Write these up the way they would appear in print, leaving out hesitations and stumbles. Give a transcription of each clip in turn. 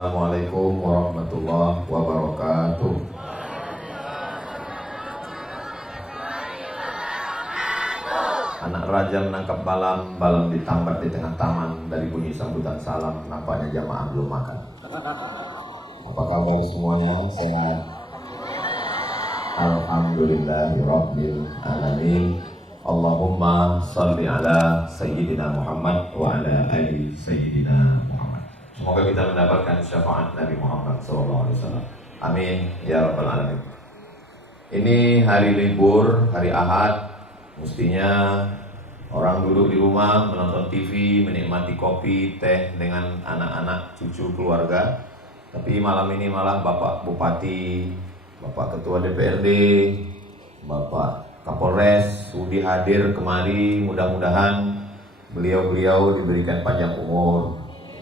Assalamualaikum warahmatullahi wabarakatuh. Anak raja menangkap balam, balam ditambat di tengah taman. Dari bunyi sambutan salam, nampaknya jamaah belum makan. Apa kabar semuanya? Sehat? Alhamdulillahirabbil alamin. Allahumma shalli ala sayyidina Muhammad wa ala ali sayyidina Muhammad. Semoga kita mendapatkan syafaat Nabi Muhammad SAW. Amin ya rabbal alamin. Ini hari libur, hari Ahad. Mestinya orang duduk di rumah menonton TV, menikmati kopi, teh dengan anak-anak, cucu, keluarga. Tapi malam ini malah Bapak Bupati, Bapak Ketua DPRD, Bapak Kapolres sudi hadir kemari. Mudah-mudahan beliau-beliau diberikan panjang umur,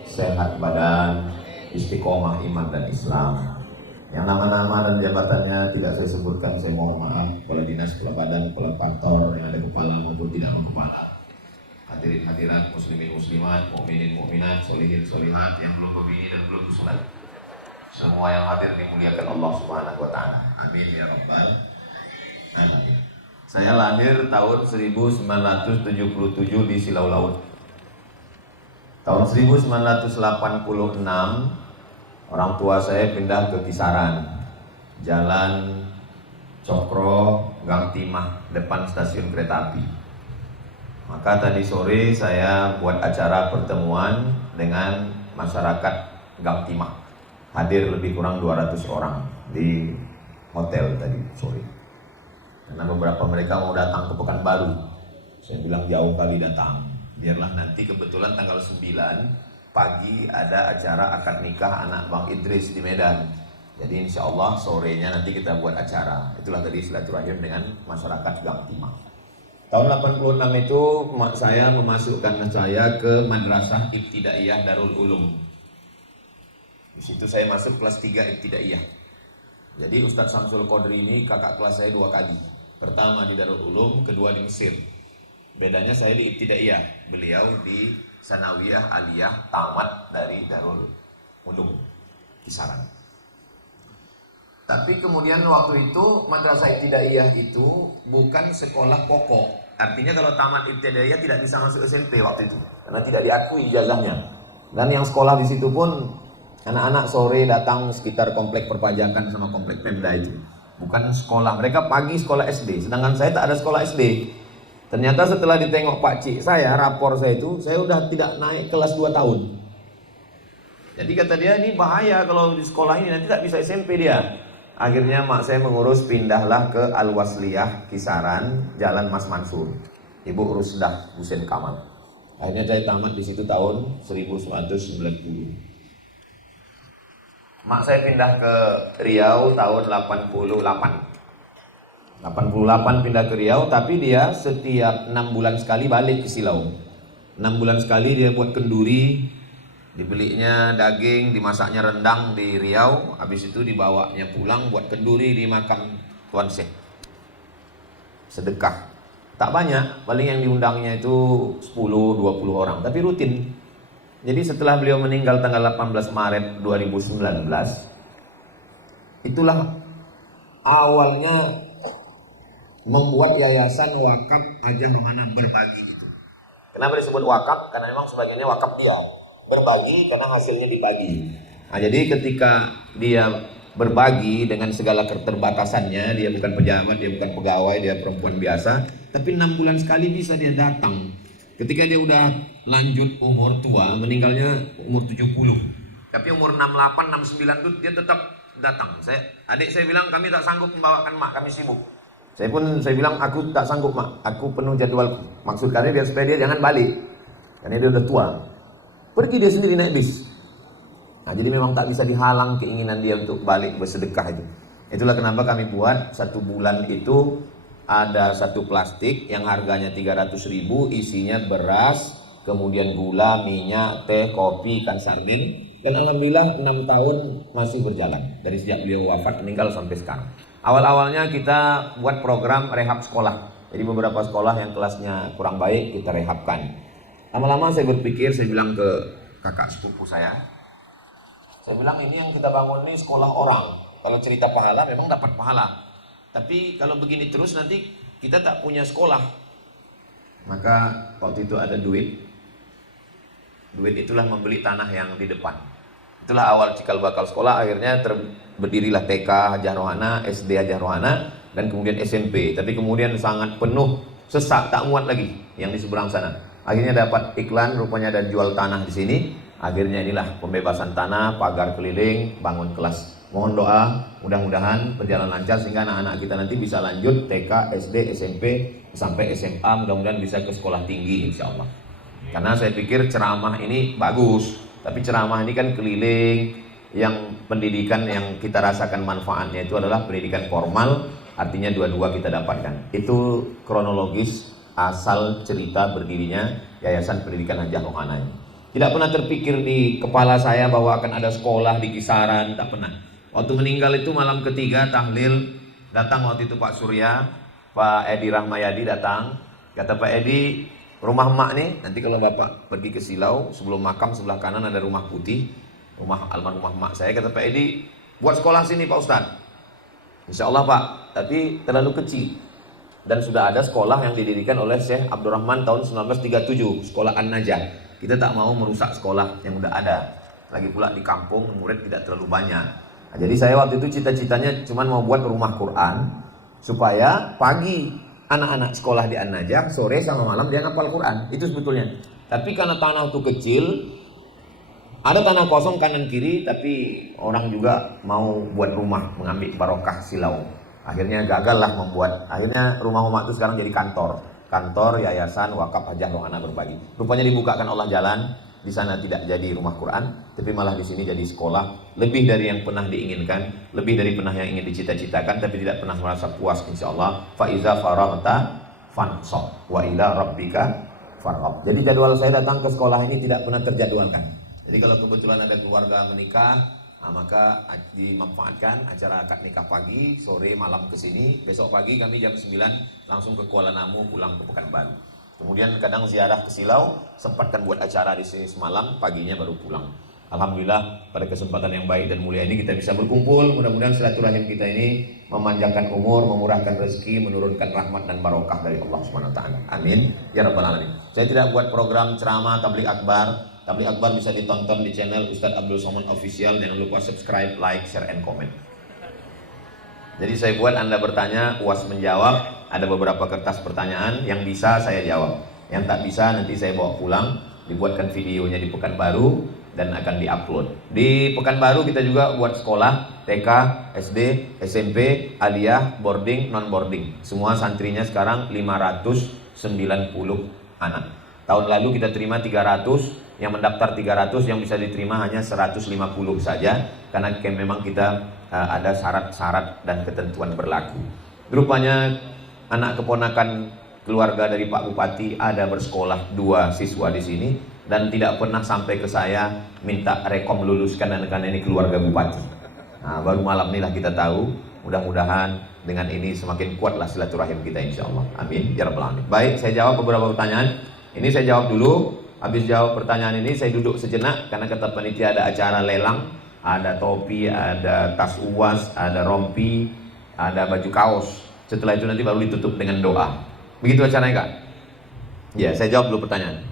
sehat badan, istiqomah iman dan Islam. Yang nama-nama dan jabatannya tidak saya sebutkan, saya mohon maaf. Kepala dinas, kepala badan, kepala kantor yang ada kepala maupun tidak berkepala. Hadirin hadirat, muslimin muslimat, mukminin mukminat, solihin solihat yang belum berbini dan belum bersunat. Semua yang hadir dimuliakan Allah Subhanahu wa taala. Amin ya rabbal alamin. Saya lahir tahun 1977 di Silau Laut. Tahun 1986 orang tua saya pindah ke Kisaran, Jalan Cokro, Gang Timah, depan stasiun kereta api. Maka tadi sore saya buat acara pertemuan dengan masyarakat Gang Timah. Hadir lebih kurang 200 orang di hotel tadi sore. Karena beberapa mereka mau datang ke Pekanbaru. Saya bilang jauh kali datang. Biarlah nanti kebetulan tanggal 9 pagi ada acara akad nikah anak Bang Idris di Medan. Jadi insya Allah sorenya nanti kita buat acara. Itulah tadi silaturahim dengan masyarakat Gang Timah. Tahun 86 itu saya memasukkan saya ke Madrasah Ibtidaiyah Darul Ulum. Di situ saya masuk kelas 3 Ibtidaiyah. Jadi Ustadz Samsul Qodri ini kakak kelas saya 2 kali. Pertama di Darul Ulum, kedua di Mesir. Bedanya saya di Ibtidaiyah, beliau di Sanawiyah Aliyah tamat dari Darul Ulum Kisaran. Tapi kemudian waktu itu Madrasah Ibtidaiyah itu bukan sekolah pokok. Artinya kalau tamat Ibtidaiyah tidak bisa masuk SMP waktu itu karena tidak diakui ijazahnya. Dan yang sekolah di situ pun anak-anak sore datang sekitar komplek perpajakan sama komplek Pemda itu. Bukan sekolah, mereka pagi sekolah SD, sedangkan saya tak ada sekolah SD. Ternyata setelah ditengok Pak Cik saya, rapor saya itu, saya udah tidak naik kelas 2 tahun. Jadi kata dia, ini bahaya kalau di sekolah ini, nanti tak bisa SMP dia. Akhirnya mak saya mengurus pindahlah ke Al-Wasliyah Kisaran, Jalan Mas Mansur, Ibu Rusdah Husein Kamal. Akhirnya saya tamat di situ tahun 1990. Mak saya pindah ke Riau tahun 88 pindah ke Riau, tapi dia setiap 6 bulan sekali balik ke Silau. 6 bulan sekali dia buat kenduri, dibelinya daging, dimasaknya rendang di Riau, habis itu dibawanya pulang buat kenduri dimakan Tuan Syekh. Sedekah. Tak banyak, paling yang diundangnya itu 10-20 orang, tapi rutin. Jadi setelah beliau meninggal tanggal 18 Maret 2019, itulah awalnya membuat yayasan wakaf Hajah Rohana Berbagi itu. Kenapa disebut wakaf? Karena memang sebagiannya wakaf dia. Berbagi karena hasilnya dibagi. Nah, jadi ketika dia berbagi dengan segala keterbatasannya, dia bukan pejabat, dia bukan pegawai, dia perempuan biasa, tapi 6 bulan sekali bisa dia datang. Ketika dia udah lanjut umur tua, meninggalnya umur 70. Tapi umur 68, 69 itu dia tetap datang. Adik saya bilang kami tak sanggup membawakan mak, kami sibuk. Saya bilang aku tak sanggup mak, aku penuh jadwalku. Maksudnya biar supaya dia jangan balik, karena dia udah tua. Pergi dia sendiri naik bis. Nah, jadi memang tak bisa dihalang keinginan dia untuk balik bersedekah itu. Itulah kenapa kami buat 1 bulan itu ada 1 plastik yang harganya 300.000, isinya beras, kemudian gula, minyak, teh, kopi, ikan sardin. Dan alhamdulillah 6 tahun masih berjalan dari sejak beliau wafat meninggal sampai sekarang. Awal-awalnya kita buat program rehab sekolah. Jadi beberapa sekolah yang kelasnya kurang baik kita rehabkan. Lama-lama saya berpikir, saya bilang ke kakak sepupu saya Saya bilang ini yang kita bangun ini sekolah orang. Kalau cerita pahala memang dapat pahala. Tapi kalau begini terus nanti kita tak punya sekolah. Maka waktu itu ada duit. Duit itulah membeli tanah yang di depan. Itulah awal cikal bakal sekolah. Akhirnya berdirilah TK Hajah Rohana, SD Hajah Rohana, dan kemudian SMP. Tapi kemudian sangat penuh, sesak, tak muat lagi yang di seberang sana. Akhirnya dapat iklan, rupanya ada jual tanah di sini. Akhirnya inilah pembebasan tanah, pagar keliling, bangun kelas. Mohon doa, mudah-mudahan berjalan lancar sehingga anak-anak kita nanti bisa lanjut TK, SD, SMP, sampai SMA. Mudah-mudahan bisa ke sekolah tinggi insya Allah. Karena saya pikir ceramah ini bagus, tapi ceramah ini kan keliling. Yang pendidikan yang kita rasakan manfaatnya itu adalah pendidikan formal, artinya dua-dua kita dapatkan. Itu kronologis asal cerita berdirinya Yayasan Pendidikan Hajah Rohana ini. Tidak pernah terpikir di kepala saya bahwa akan ada sekolah di kisaran, tak pernah. Waktu meninggal itu malam ketiga tahlil, datang waktu itu Pak Surya, Pak Edi Rahmayadi datang. Kata Pak Edi, rumah emak nih, nanti kalau Bapak pergi ke Silau, sebelum makam sebelah kanan ada rumah putih, rumah almarhumah emak saya. Kata Pak Edi, buat sekolah sini Pak Ustadz. Insya Allah Pak, tapi terlalu kecil. Dan sudah ada sekolah yang didirikan oleh Syekh Abdurrahman tahun 1937, sekolah An-Najah. Kita tak mau merusak sekolah yang udah ada. Lagi pula di kampung murid tidak terlalu banyak. Nah, jadi saya waktu itu cita-citanya cuma mau buat rumah Quran supaya pagi anak-anak sekolah di An-Najah, sore sama malam dia ngapal Quran. Itu sebetulnya. Tapi karena tanah itu kecil, ada tanah kosong kanan kiri, tapi orang juga mau buat rumah mengambil barokah Silau. Akhirnya gagal lah membuat. Akhirnya rumah umat itu sekarang jadi kantor Yayasan Wakaf Hajah Rohana Berbagi. Rupanya dibukakan Allah jalan. Di sana tidak jadi rumah Quran, tapi malah di sini jadi sekolah. Lebih dari yang pernah diinginkan, lebih dari pernah yang ingin dicita-citakan, tapi tidak pernah merasa puas insya Allah. Faiza faraghta fansab wa ila rabbika farghab. Jadi jadwal saya datang ke sekolah ini tidak pernah terjadwalkan. Jadi kalau kebetulan ada keluarga menikah, nah maka dimanfaatkan acara akad nikah pagi, sore, malam ke sini. Besok pagi kami jam 9 langsung ke Kuala Namu, pulang ke Pekanbaru. Kemudian kadang ziarah ke Silau, sempatkan buat acara di sini semalam, paginya baru pulang. Alhamdulillah pada kesempatan yang baik dan mulia ini kita bisa berkumpul. Mudah-mudahan silaturahim kita ini memanjangkan umur, memurahkan rezeki, menurunkan rahmat dan barokah dari Allah SWT. Amin ya rabbal alamin. Saya tidak buat program ceramah tabligh akbar. Tabligh akbar bisa ditonton di channel Ustadz Abdul Somad Official. Jangan lupa subscribe, like, share, and comment. Jadi saya buat Anda bertanya, UAS menjawab. Ada beberapa kertas pertanyaan yang bisa saya jawab, yang tak bisa nanti saya bawa pulang, dibuatkan videonya di Pekanbaru dan akan diupload. Di Pekanbaru kita juga buat sekolah TK, SD, SMP, aliyah, boarding, non boarding. Semua santrinya sekarang 590 anak. Tahun lalu kita terima 300, yang mendaftar 300, yang bisa diterima hanya 150 saja karena memang kita ada syarat-syarat dan ketentuan berlaku. Rupanya anak keponakan keluarga dari Pak Bupati ada bersekolah 2 siswa di sini dan tidak pernah sampai ke saya minta rekom luluskan anak-anak ini keluarga Bupati. Nah, baru malam inilah kita tahu. Mudah-mudahan dengan ini semakin kuatlah silaturahim kita insya Allah. Amin ya rabbal alamin. Baik, saya jawab beberapa pertanyaan. Ini saya jawab dulu. Habis jawab pertanyaan ini saya duduk sejenak karena kata panitia ada acara lelang, ada topi, ada tas UAS, ada rompi, ada baju kaos. Setelah itu nanti baru ditutup dengan doa. Begitu acaranya Kak? Ya, saya jawab dulu pertanyaan.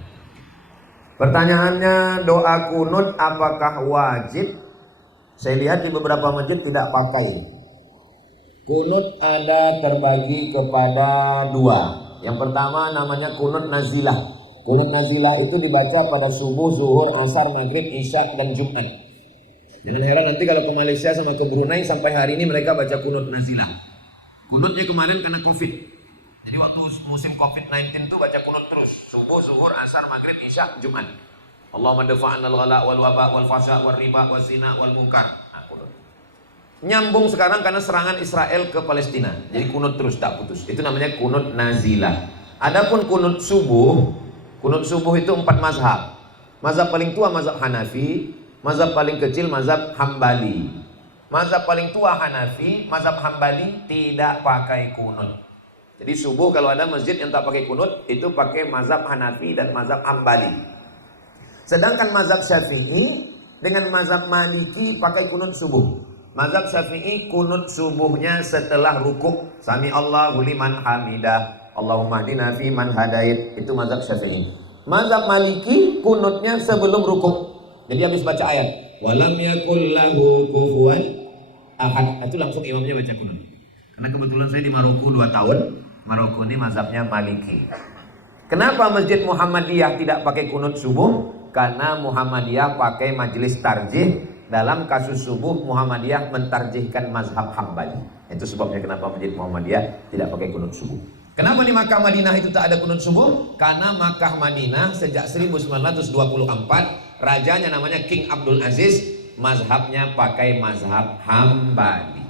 Pertanyaannya, doa kunut apakah wajib? Saya lihat di beberapa masjid tidak pakai. Kunut ada terbagi kepada 2. Yang pertama namanya kunut nazilah. Kunut nazilah itu dibaca pada subuh, zuhur, asar, maghrib, isya, dan Jumat. Jangan heran nanti kalau ke Malaysia sama ke Brunei sampai hari ini mereka baca kunut nazilah. Kunutnya kemarin karena Covid. Jadi waktu musim Covid-19 itu baca kunut terus. Subuh, zuhur, asar, maghrib, isya, Jumat. Allahumma dafa'anal ghala wal waba wal fasha wal riba wal zina wal munkar. Nah, kunut. Nyambung sekarang karena serangan Israel ke Palestina. Jadi kunut terus, tak putus. Itu namanya kunut nazilah. Adapun kunut subuh itu 4 mazhab. Mazhab paling tua mazhab Hanafi, mazhab paling kecil mazhab Hambali. Mazhab paling tua Hanafi, mazhab Hambali tidak pakai kunut. Jadi subuh kalau ada masjid yang tak pakai kunut, itu pakai mazhab Hanafi dan mazhab Hambali. Sedangkan mazhab Syafi'i dengan mazhab Maliki pakai kunut subuh. Mazhab Syafi'i kunut subuhnya setelah rukuk. Sami Allahu liman hamidah. Allahumma hdina fi man hadait. Itu mazhab Syafi'i. Mazhab Maliki kunutnya sebelum rukuk. Jadi habis baca ayat, walam yakul lahu kufuwan ahad. Itu langsung imamnya baca kunut. Karena kebetulan saya di Maroko 2 tahun. Maroko ini mazhabnya Maliki. Kenapa Masjid Muhammadiyah tidak pakai kunut subuh? Karena Muhammadiyah pakai majelis tarjih. Dalam kasus subuh Muhammadiyah mentarjihkan mazhab Hambali. Itu sebabnya kenapa Masjid Muhammadiyah tidak pakai kunut subuh. Kenapa di Makkah Madinah itu tak ada kunut subuh? Karena Makkah Madinah sejak 1924 rajanya namanya King Abdul Aziz, mazhabnya pakai mazhab Hambali.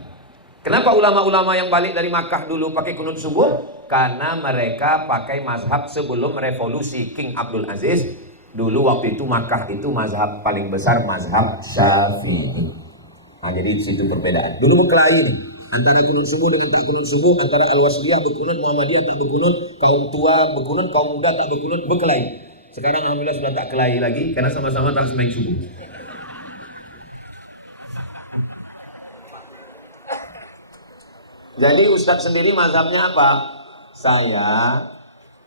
Kenapa ulama-ulama yang balik dari Makkah dulu pakai kunut subuh? Karena mereka pakai mazhab sebelum revolusi King Abdul Aziz. Dulu waktu itu Makkah itu mazhab paling besar mazhab Syafi'i. Nah, jadi itu perbedaan. Dulu berkelahi antara kunut subuh dengan tak kunut subuh, antara Al-Wasliyah berkunut, Muhammadiyah tak berkunut, kaum tua berkunut, kaum muda tak berkunut, berkelahi. Sekarang alhamdulillah sudah tak kelahi lagi karena sama-sama harus main subuh. Jadi Ustadz sendiri mazhabnya apa? Saya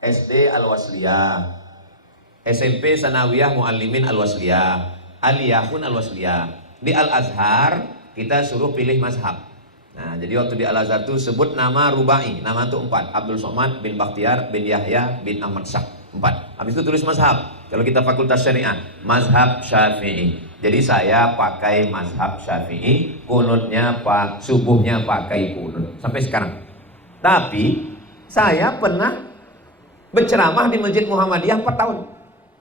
SD Al-Wasliyah, SMP Sanawiyah Muallimin Al-Wasliyah, Aliyah pun Al-Wasliyah. Di Al-Azhar kita suruh pilih mazhab. Nah, jadi waktu di Al-Azhar itu sebut nama rubai, nama itu 4, Abdul Somad bin Bakhtiar bin Yahya bin Ahmad Syah, 4. Habis itu tulis mazhab. Kalau kita fakultas syariah, mazhab Syafi'i. Jadi saya pakai mazhab Syafi'i, kunutnya pak, subuhnya pakai kunut sampai sekarang. Tapi saya pernah berceramah di Masjid Muhammadiyah 4 tahun.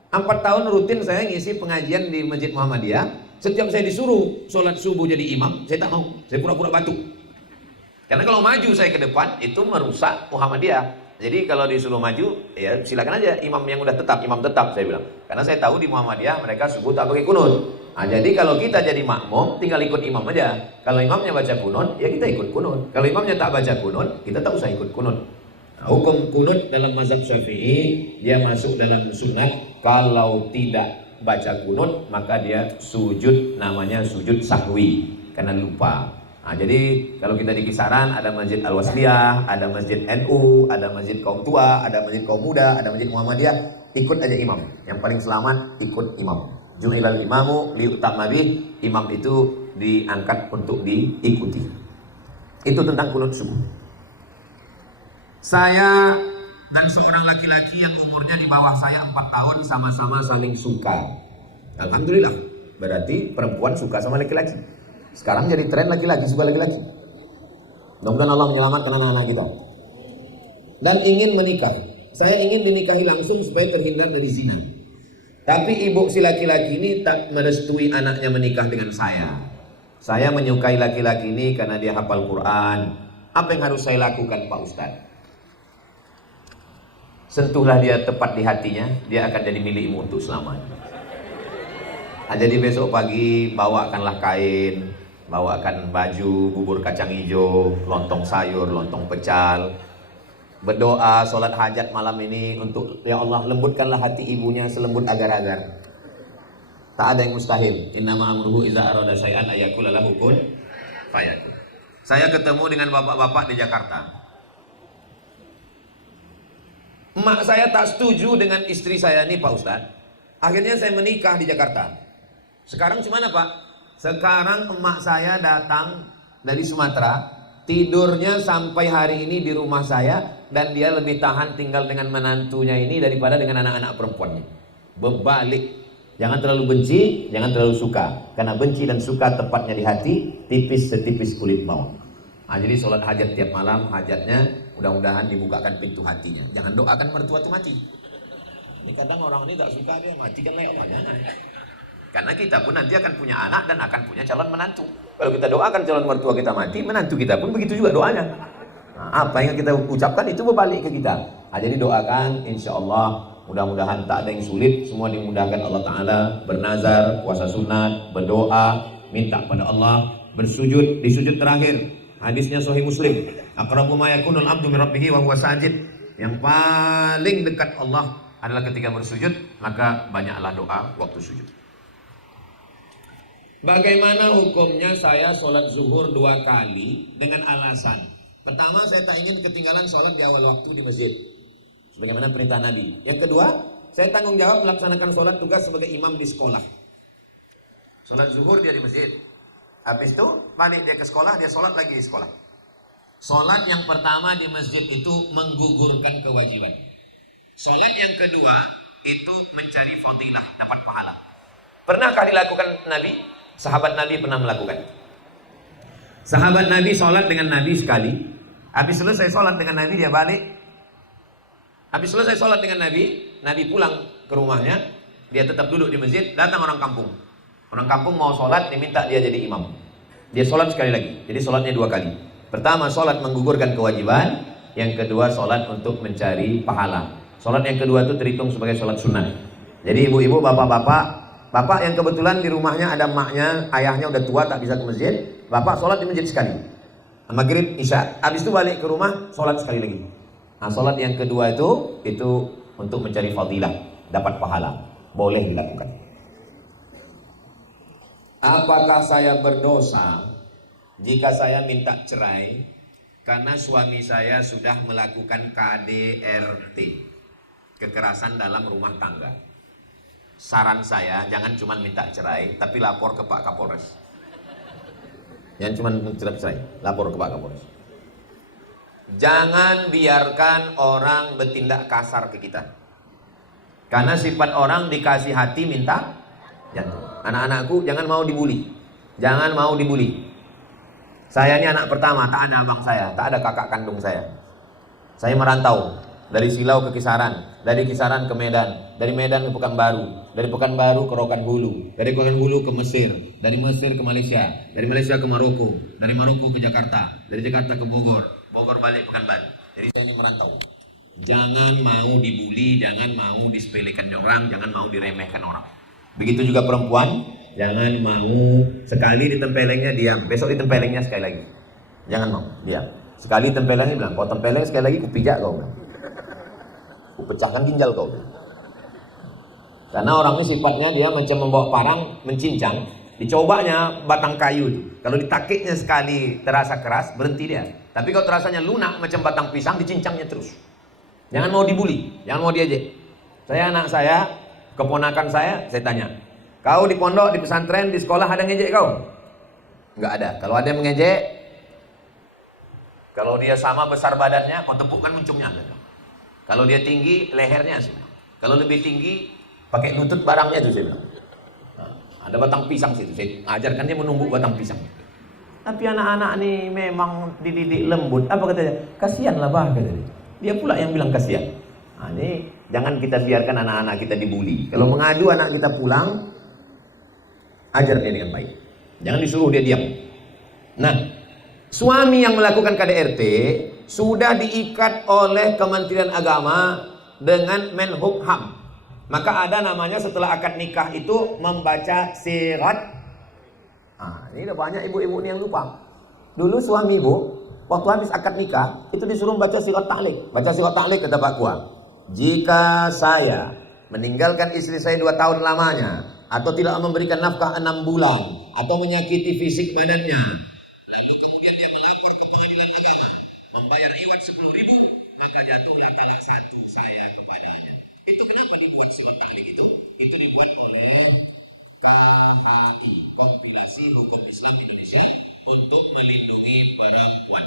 4 tahun rutin saya ngisi pengajian di Masjid Muhammadiyah. Setiap saya disuruh sholat subuh jadi imam, saya tak mau. Saya pura-pura batuk. Karena kalau maju saya ke depan itu merusak Muhammadiyah. Jadi kalau disuruh maju, ya silakan aja imam yang udah tetap, imam tetap saya bilang. Karena saya tahu di Muhammadiyah mereka subuh tak pakai kunut. Nah, jadi kalau kita jadi makmum tinggal ikut imam aja. Kalau imamnya baca kunut, ya kita ikut kunut. Kalau imamnya tak baca kunut, kita tak usah ikut kunut. Nah, hukum kunut dalam mazhab Syafi'i dia masuk dalam sunat. Kalau tidak baca kunut maka dia sujud, namanya sujud sahwi karena lupa. Nah, jadi kalau kita di kisaran ada Masjid Al-Wasliyah, ada Masjid NU, ada Masjid kaum tua, ada Masjid kaum muda, ada Masjid Muhammadiyah, ikut aja imam. Yang paling selamat ikut imam. Ju'ilal imamu liutamma bih, imam itu diangkat untuk diikuti. Itu tentang kunut subuh. Saya dan seorang laki-laki yang umurnya di bawah saya 4 tahun sama-sama saling suka. Alhamdulillah, berarti perempuan suka sama laki-laki. Sekarang jadi tren laki-laki suka laki-laki. Mudah-mudahan Allah menyelamatkan anak-anak kita. Dan ingin menikah. Saya ingin dinikahi langsung supaya terhindar dari zina. Tapi ibu si laki-laki ini tak merestui anaknya menikah dengan saya. Saya menyukai laki-laki ini karena dia hafal Quran. Apa yang harus saya lakukan Pak Ustadz? Sentuhlah dia tepat di hatinya, dia akan jadi milikmu untuk selamanya. Nah, jadi besok pagi bawakanlah kain, bawakan baju, bubur kacang hijau, lontong sayur, lontong pecal. Berdoa, sholat hajat malam ini untuk ya Allah lembutkanlah hati ibunya selembut agar-agar. Tak ada yang mustahil. Innama amruhu iza arada syai'an ayakula lahu kun fayakun. Saya ketemu dengan bapak-bapak di Jakarta. Emak saya tak setuju dengan istri saya nih Pak Ustadz. Akhirnya saya menikah di Jakarta. Sekarang gimana Pak? Sekarang emak saya datang dari Sumatera, tidurnya sampai hari ini di rumah saya, dan dia lebih tahan tinggal dengan menantunya ini daripada dengan anak-anak perempuannya. Berbalik. Jangan terlalu benci, jangan terlalu suka. Karena benci dan suka tepatnya di hati, tipis setipis kulit bawang. Nah, jadi sholat hajat tiap malam, hajatnya mudah-mudahan dibukakan pintu hatinya. Jangan doakan mertua itu mati. Ini kadang orang ini tak suka, dia mati kan leok. Karena kita pun nanti akan punya anak dan akan punya calon menantu. Kalau kita doakan calon mertua kita mati, menantu kita pun begitu juga doanya. Nah, apa yang kita ucapkan itu berbalik ke kita. Nah, jadi doakan, insya Allah mudah-mudahan tak ada yang sulit, semua dimudahkan Allah Ta'ala. Bernazar, puasa sunat, berdoa, minta pada Allah, bersujud, di sujud terakhir. Hadisnya Sahih Muslim. Aqrabu ma yakunul abdu min rabbih wa huwa sajid. Yang paling dekat Allah adalah ketika bersujud, maka banyaklah doa waktu sujud. Bagaimana hukumnya saya sholat zuhur 2 kali dengan alasan pertama, saya tak ingin ketinggalan sholat di awal waktu di masjid sebagaimana perintah Nabi. Yang kedua, saya tanggung jawab melaksanakan sholat tugas sebagai imam di sekolah. Sholat zuhur dia di masjid, habis itu balik dia ke sekolah, dia sholat lagi di sekolah. Sholat yang pertama di masjid itu menggugurkan kewajiban. Sholat yang kedua itu mencari fadilah, dapat pahala. Pernahkah dilakukan Nabi? Sahabat Nabi pernah melakukan. Sahabat Nabi sholat dengan Nabi sekali. Habis selesai sholat dengan Nabi dia balik. Habis selesai sholat dengan Nabi, Nabi pulang ke rumahnya. Dia tetap duduk di masjid. Datang orang kampung. Orang kampung mau sholat, diminta dia jadi imam. Dia sholat sekali lagi. Jadi sholatnya 2 kali. Pertama sholat menggugurkan kewajiban. Yang kedua sholat untuk mencari pahala. Sholat yang kedua itu terhitung sebagai sholat sunnah. Jadi ibu-ibu, bapak-bapak, bapak yang kebetulan di rumahnya ada maknya, ayahnya udah tua tak bisa ke masjid, bapak sholat di masjid sekali. Maghrib, isya, habis itu balik ke rumah, sholat sekali lagi. Nah, sholat yang kedua itu untuk mencari fadilah, dapat pahala, boleh dilakukan. Apakah saya berdosa jika saya minta cerai karena suami saya sudah melakukan KDRT, kekerasan dalam rumah tangga? Saran saya, jangan cuma minta cerai, tapi lapor ke Pak Kapolres. Jangan cuma minta cerai, lapor ke Pak Kapolres. Jangan biarkan orang bertindak kasar ke kita. Karena sifat orang dikasih hati minta jantung. Anak-anakku jangan mau dibully. Jangan mau dibully. Saya ini anak pertama, tak ada abang saya, tak ada kakak kandung saya. Saya merantau dari Silau ke Kisaran, dari Kisaran ke Medan, dari Medan ke Pekanbaru, dari Pekanbaru ke Rokan Hulu, dari Rokan Hulu ke Mesir, dari Mesir ke Malaysia, dari Malaysia ke Maroko, dari Maroko ke Jakarta, dari Jakarta ke Bogor, Bogor balik Pekanbaru. Jadi saya ini merantau. Jangan mau dibully, jangan mau disepelekan orang, jangan mau diremehkan orang. Begitu juga perempuan, jangan mau sekali ditempelengnya diam, besok ditempelengnya sekali lagi. Jangan mau, diam. Sekali tempelengnya bilang, kau tempeleng sekali lagi kupijak kau bilang. Pecahkan ginjal kau. Karena orang ini sifatnya dia macam membawa parang mencincang. Dicobanya batang kayu itu. Kalau ditakiknya sekali terasa keras, berhenti dia. Tapi kalau terasanya lunak macam batang pisang, dicincangnya terus. Jangan mau dibully, jangan mau diejek. Anak saya, keponakan saya tanya, kau di pondok, di pesantren, di sekolah ada ngejek kau? Enggak ada. Kalau ada yang mengejek, kalau dia sama besar badannya, kau tepukkan muncungnya. Kalau dia tinggi, lehernya sih. Kalau lebih tinggi, pakai lutut barangnya itu saya bilang. Nah, ada batang pisang situ. Saya ajarkan dia menumbuk batang pisang. Tapi anak-anak ini memang dididik lembut. Apa katanya? Kasihanlah bah katanya. Dia pula yang bilang kasihan. Nah, ini jangan kita biarkan anak-anak kita dibully. Kalau mengadu anak kita pulang, ajar dia dengan baik. Jangan disuruh dia diam. Nah, suami yang melakukan KDRT sudah diikat oleh Kementerian Agama dengan Menhubham. Maka ada namanya setelah akad nikah itu membaca sirat. Nah, ini udah banyak ibu-ibu ini yang lupa. Dulu suami ibu waktu habis akad nikah itu disuruh baca sirat ta'liq. Baca sirat ta'liq kata Pak Kua. Jika saya meninggalkan istri saya 2 tahun lamanya, atau tidak memberikan nafkah 6 bulan, atau menyakiti fisik badannya, lalu kemudian dia melapor ke pengadilan agama, membayar iwat 10.000, maka jatuhlah talak 1 saya kepadanya. Itu kenapa dibuat surat ta'liq itu? Itu dibuat oleh KHI, Kompilasi Hukum Islam Indonesia, untuk melindungi perempuan.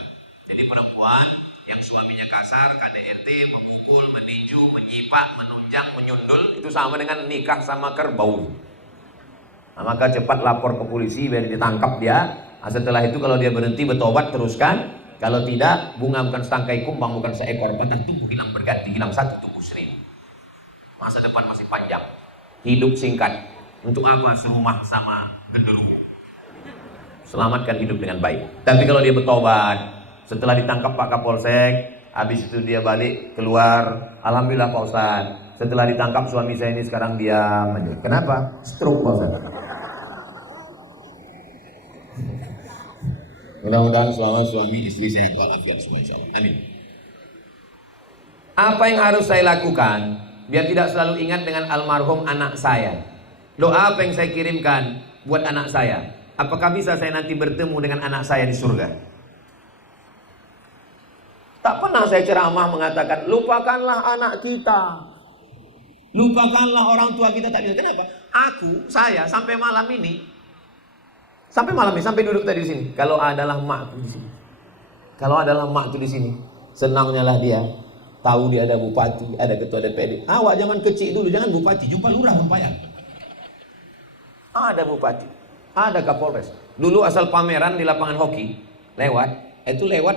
Jadi perempuan yang suaminya kasar, KDRT, memukul, meninju, menyipak, menunjang, menyundul, itu sama dengan nikah sama kerbau. Nah, maka cepat lapor ke polisi biar ditangkap dia. Nah, setelah itu kalau dia berhenti bertobat teruskan. Kalau tidak, bunga bukan setangkai kumbang, bukan seekor batang tubuh hilang berganti, hilang 1 tubuh 1000. Masa depan masih panjang, hidup singkat. Untuk apa serumah sama genderuwo? Selamatkan hidup dengan baik. Tapi kalau dia bertobat, setelah ditangkap Pak Kapolsek, habis itu dia balik keluar, alhamdulillah Pak Ustaz, setelah ditangkap suami saya ini sekarang diam aja. Kenapa? Stroke Pak Ustaz. Mudah-mudahan selama suami istri saya walafiat semua insyaallah. Amin. Apa yang harus saya lakukan biar tidak selalu ingat dengan almarhum anak saya? Doa apa yang saya kirimkan? buat anak saya. Apakah bisa saya nanti bertemu dengan anak saya di surga? Tak pernah saya ceramah mengatakan, lupakanlah anak kita, lupakanlah orang tua kita. Tak bisa. Kenapa? Saya sampai malam ini, sampai duduk tadi di sini. Kalau adalah makku di sini, kalau adalah makku di sini, senangnya lah dia tahu dia ada bupati, ada ketua DPD. Awak jangan kecil dulu, jangan bupati, jumpa lurah mempayan. Ada bupati, ada kapolres. Dulu asal pameran di lapangan hoki, lewat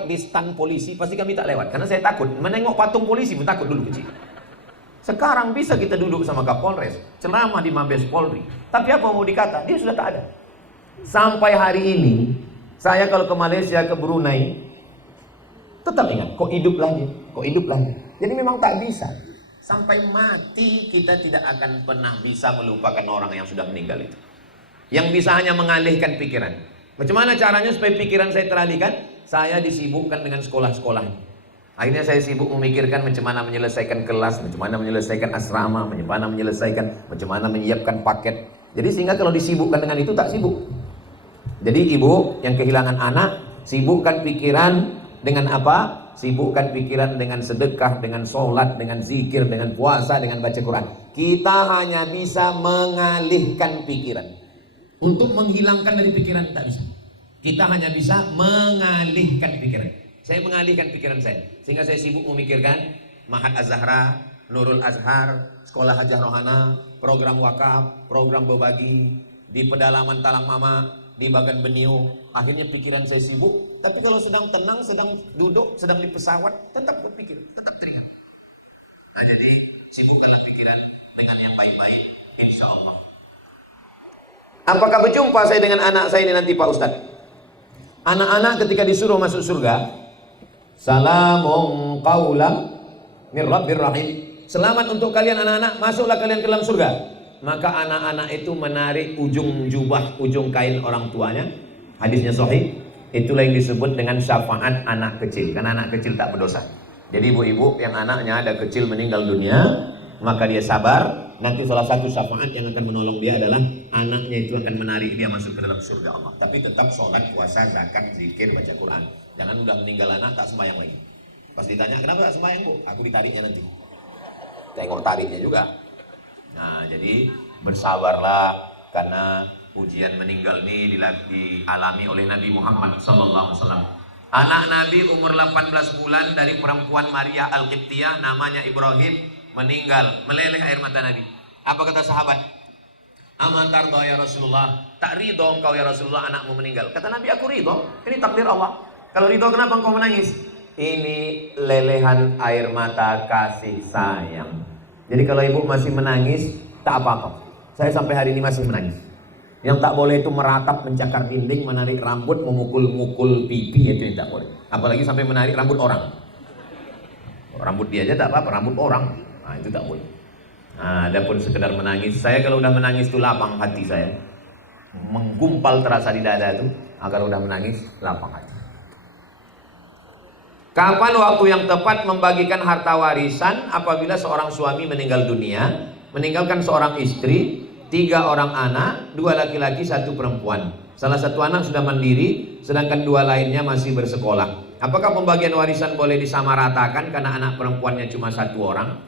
di stand polisi, pasti kami tak lewat, karena saya takut, menengok patung polisi pun takut dulu kecil. Sekarang bisa kita duduk sama kapolres, ceramah di Mabes Polri, tapi apa mau dikata, dia sudah tak ada. Sampai hari ini, saya kalau ke Malaysia, ke Brunei, tetap ingat, kok hidup lagi. Jadi memang tak bisa. Sampai mati kita tidak akan pernah bisa melupakan orang yang sudah meninggal itu. Yang bisa hanya mengalihkan pikiran. Macam mana caranya supaya pikiran saya teralihkan? Saya disibukkan dengan sekolah-sekolah. Akhirnya saya sibuk memikirkan macam mana menyelesaikan kelas, macam mana menyelesaikan asrama, macam mana menyiapkan paket. Jadi sehingga kalau disibukkan dengan itu tak sibuk. Jadi ibu yang kehilangan anak, sibukkan pikiran dengan apa? Sibukkan pikiran dengan sedekah, dengan sholat, dengan zikir, dengan puasa, dengan baca Quran. Kita hanya bisa mengalihkan pikiran. Untuk menghilangkan dari pikiran tak bisa. Kita hanya bisa mengalihkan pikiran. Saya mengalihkan pikiran saya, sehingga saya sibuk memikirkan Mahat Az-Zahra, Nurul Azhar, Sekolah Hajah Rohana, program wakaf, program berbagi, di pedalaman Talang Mama, di Bagan Beniu. Akhirnya pikiran saya sibuk. Tapi kalau sedang tenang, sedang duduk, sedang di pesawat, tetap berpikir, tetap teringat. Nah, jadi sibukkanlah pikiran dengan yang baik-baik, insya Allah. Apakah berjumpa saya dengan anak saya ini nanti Pak Ustadz? Anak-anak ketika disuruh masuk surga, salamun qaulam mir rabbir rahim. Selamat untuk kalian anak-anak, masuklah kalian ke dalam surga. Maka anak-anak itu menarik ujung jubah, ujung kain orang tuanya. Hadisnya sahih. Itulah yang disebut dengan syafaat anak kecil. Karena anak kecil tak berdosa. Jadi ibu-ibu yang anaknya ada kecil meninggal dunia, maka dia sabar. Nanti salah satu syafaat yang akan menolong dia adalah anaknya itu akan menarik dia masuk ke dalam surga Allah. Tapi tetap sholat, puasa, zakat, zikir, baca Quran. Jangan udah meninggal anak tak sembahyang lagi. Pas ditanya kenapa tak sembahyang bu? Aku ditariknya nanti. Tengok tariknya juga. Nah jadi bersabarlah, karena ujian meninggal ini dialami oleh Nabi Muhammad SAW. Anak Nabi umur 18 bulan dari perempuan Maria Al-Qibtiyah, namanya Ibrahim, meninggal, meleleh air mata Nabi. Apa kata sahabat? Aman tardo ya Rasulullah, tak ridho engkau ya Rasulullah anakmu meninggal. Kata Nabi, aku ridho, ini takdir Allah. Kalau ridho kenapa engkau menangis? Ini lelehan air mata kasih sayang. Jadi kalau ibu masih menangis, tak apa-apa. Saya sampai hari ini masih menangis. Yang tak boleh itu meratap, mencakar dinding, menarik rambut, memukul-mukul pipi, itu yang tak boleh. Apalagi sampai menarik rambut orang. Rambut dia aja tak apa-apa, rambut orang. Nah itu tak boleh. Nah, adapun sekedar menangis, saya kalau udah menangis itu lapang hati saya. Menggumpal terasa di dada itu, agar udah menangis lapang hati. Kapan waktu yang tepat membagikan harta warisan apabila seorang suami meninggal dunia, meninggalkan seorang istri, 3 orang anak, 2 laki-laki, 1 perempuan. Salah satu anak sudah mandiri, sedangkan 2 lainnya masih bersekolah. Apakah pembagian warisan boleh disamaratakan karena anak perempuannya cuma 1 orang?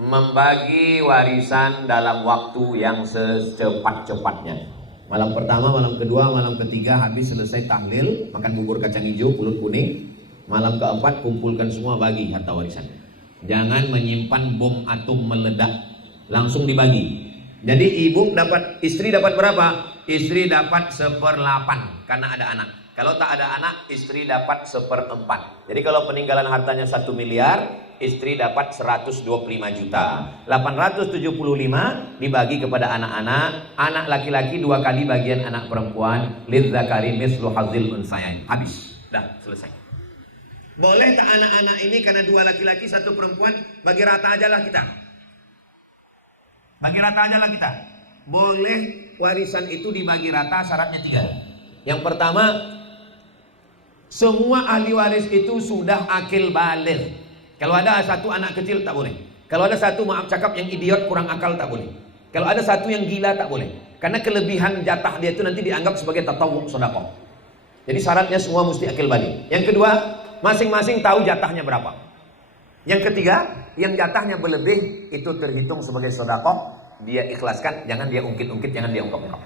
Membagi warisan dalam waktu yang secepat-cepatnya. Malam pertama, malam kedua, malam ketiga habis selesai tahlil, makan bubur kacang hijau, pulut kuning. Malam keempat kumpulkan semua, bagi harta warisan. Jangan menyimpan bom atom meledak, langsung dibagi. Jadi istri dapat berapa? Istri dapat 1/8 karena ada anak. Kalau tak ada anak, istri dapat 1/4. Jadi kalau peninggalan hartanya 1 miliar, istri dapat 125 juta. 875 dibagi kepada anak-anak. Anak laki-laki 2 kali bagian anak perempuan. Lidzakari mislu hadzil unsayain. Habis. Dah, selesai. Boleh tak anak-anak ini karena 2 laki-laki 1 perempuan, bagi rata aja lah kita. Bagi rata aja lah kita. Boleh warisan itu dibagi rata, syaratnya 3. Yang pertama, semua ahli waris itu sudah akil baligh. Kalau ada 1 anak kecil tak boleh. Kalau ada 1 maaf cakap yang idiot kurang akal tak boleh. Kalau ada 1 yang gila tak boleh. Karena kelebihan jatah dia itu nanti dianggap sebagai tatawwu sedekah. Jadi syaratnya semua mesti akil balik. Yang kedua, masing-masing tahu jatahnya berapa. Yang ketiga, yang jatahnya berlebih itu terhitung sebagai sedekah, dia ikhlaskan, jangan dia ungkit-ungkit, jangan dia ungkap-ungkap.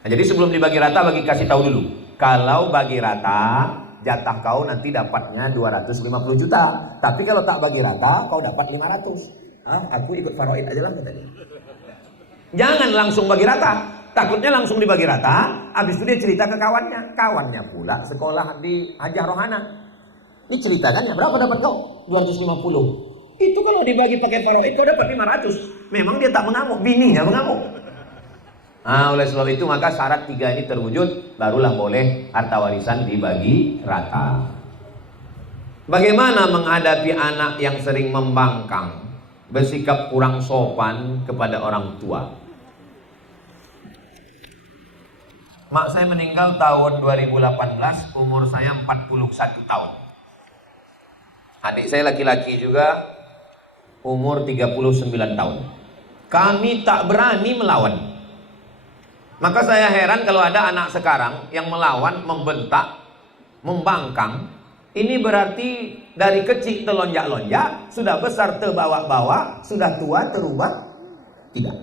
Nah, jadi sebelum dibagi rata, bagi kasih tahu dulu. Kalau bagi rata, jatah kau nanti dapatnya 250 juta. Tapi kalau tak bagi rata, kau dapat 500. Aku ikut faraid aja lah katanya. Jangan langsung bagi rata. Takutnya langsung dibagi rata, habis itu dia cerita ke kawannya. Kawannya pula sekolah di Hajah Rohana. Ini ceritakannya, berapa dapat kau? 250. Itu kalau dibagi pakai faraid, kau dapat 500. Memang dia tak mengamuk, bininya mengamuk. Oleh sebab itu maka syarat 3 ini terwujud, barulah boleh harta warisan dibagi rata. Bagaimana menghadapi anak yang sering membangkang, bersikap kurang sopan kepada orang tua? Mak saya meninggal tahun 2018, umur saya 41 tahun. Adik saya laki-laki juga, umur 39 tahun. Kami tak berani melawan. Maka saya heran kalau ada anak sekarang yang melawan, membentak, membangkang. Ini berarti dari kecil telonjak-lonjak, sudah besar terbawa-bawa, sudah tua terubah. Tidak.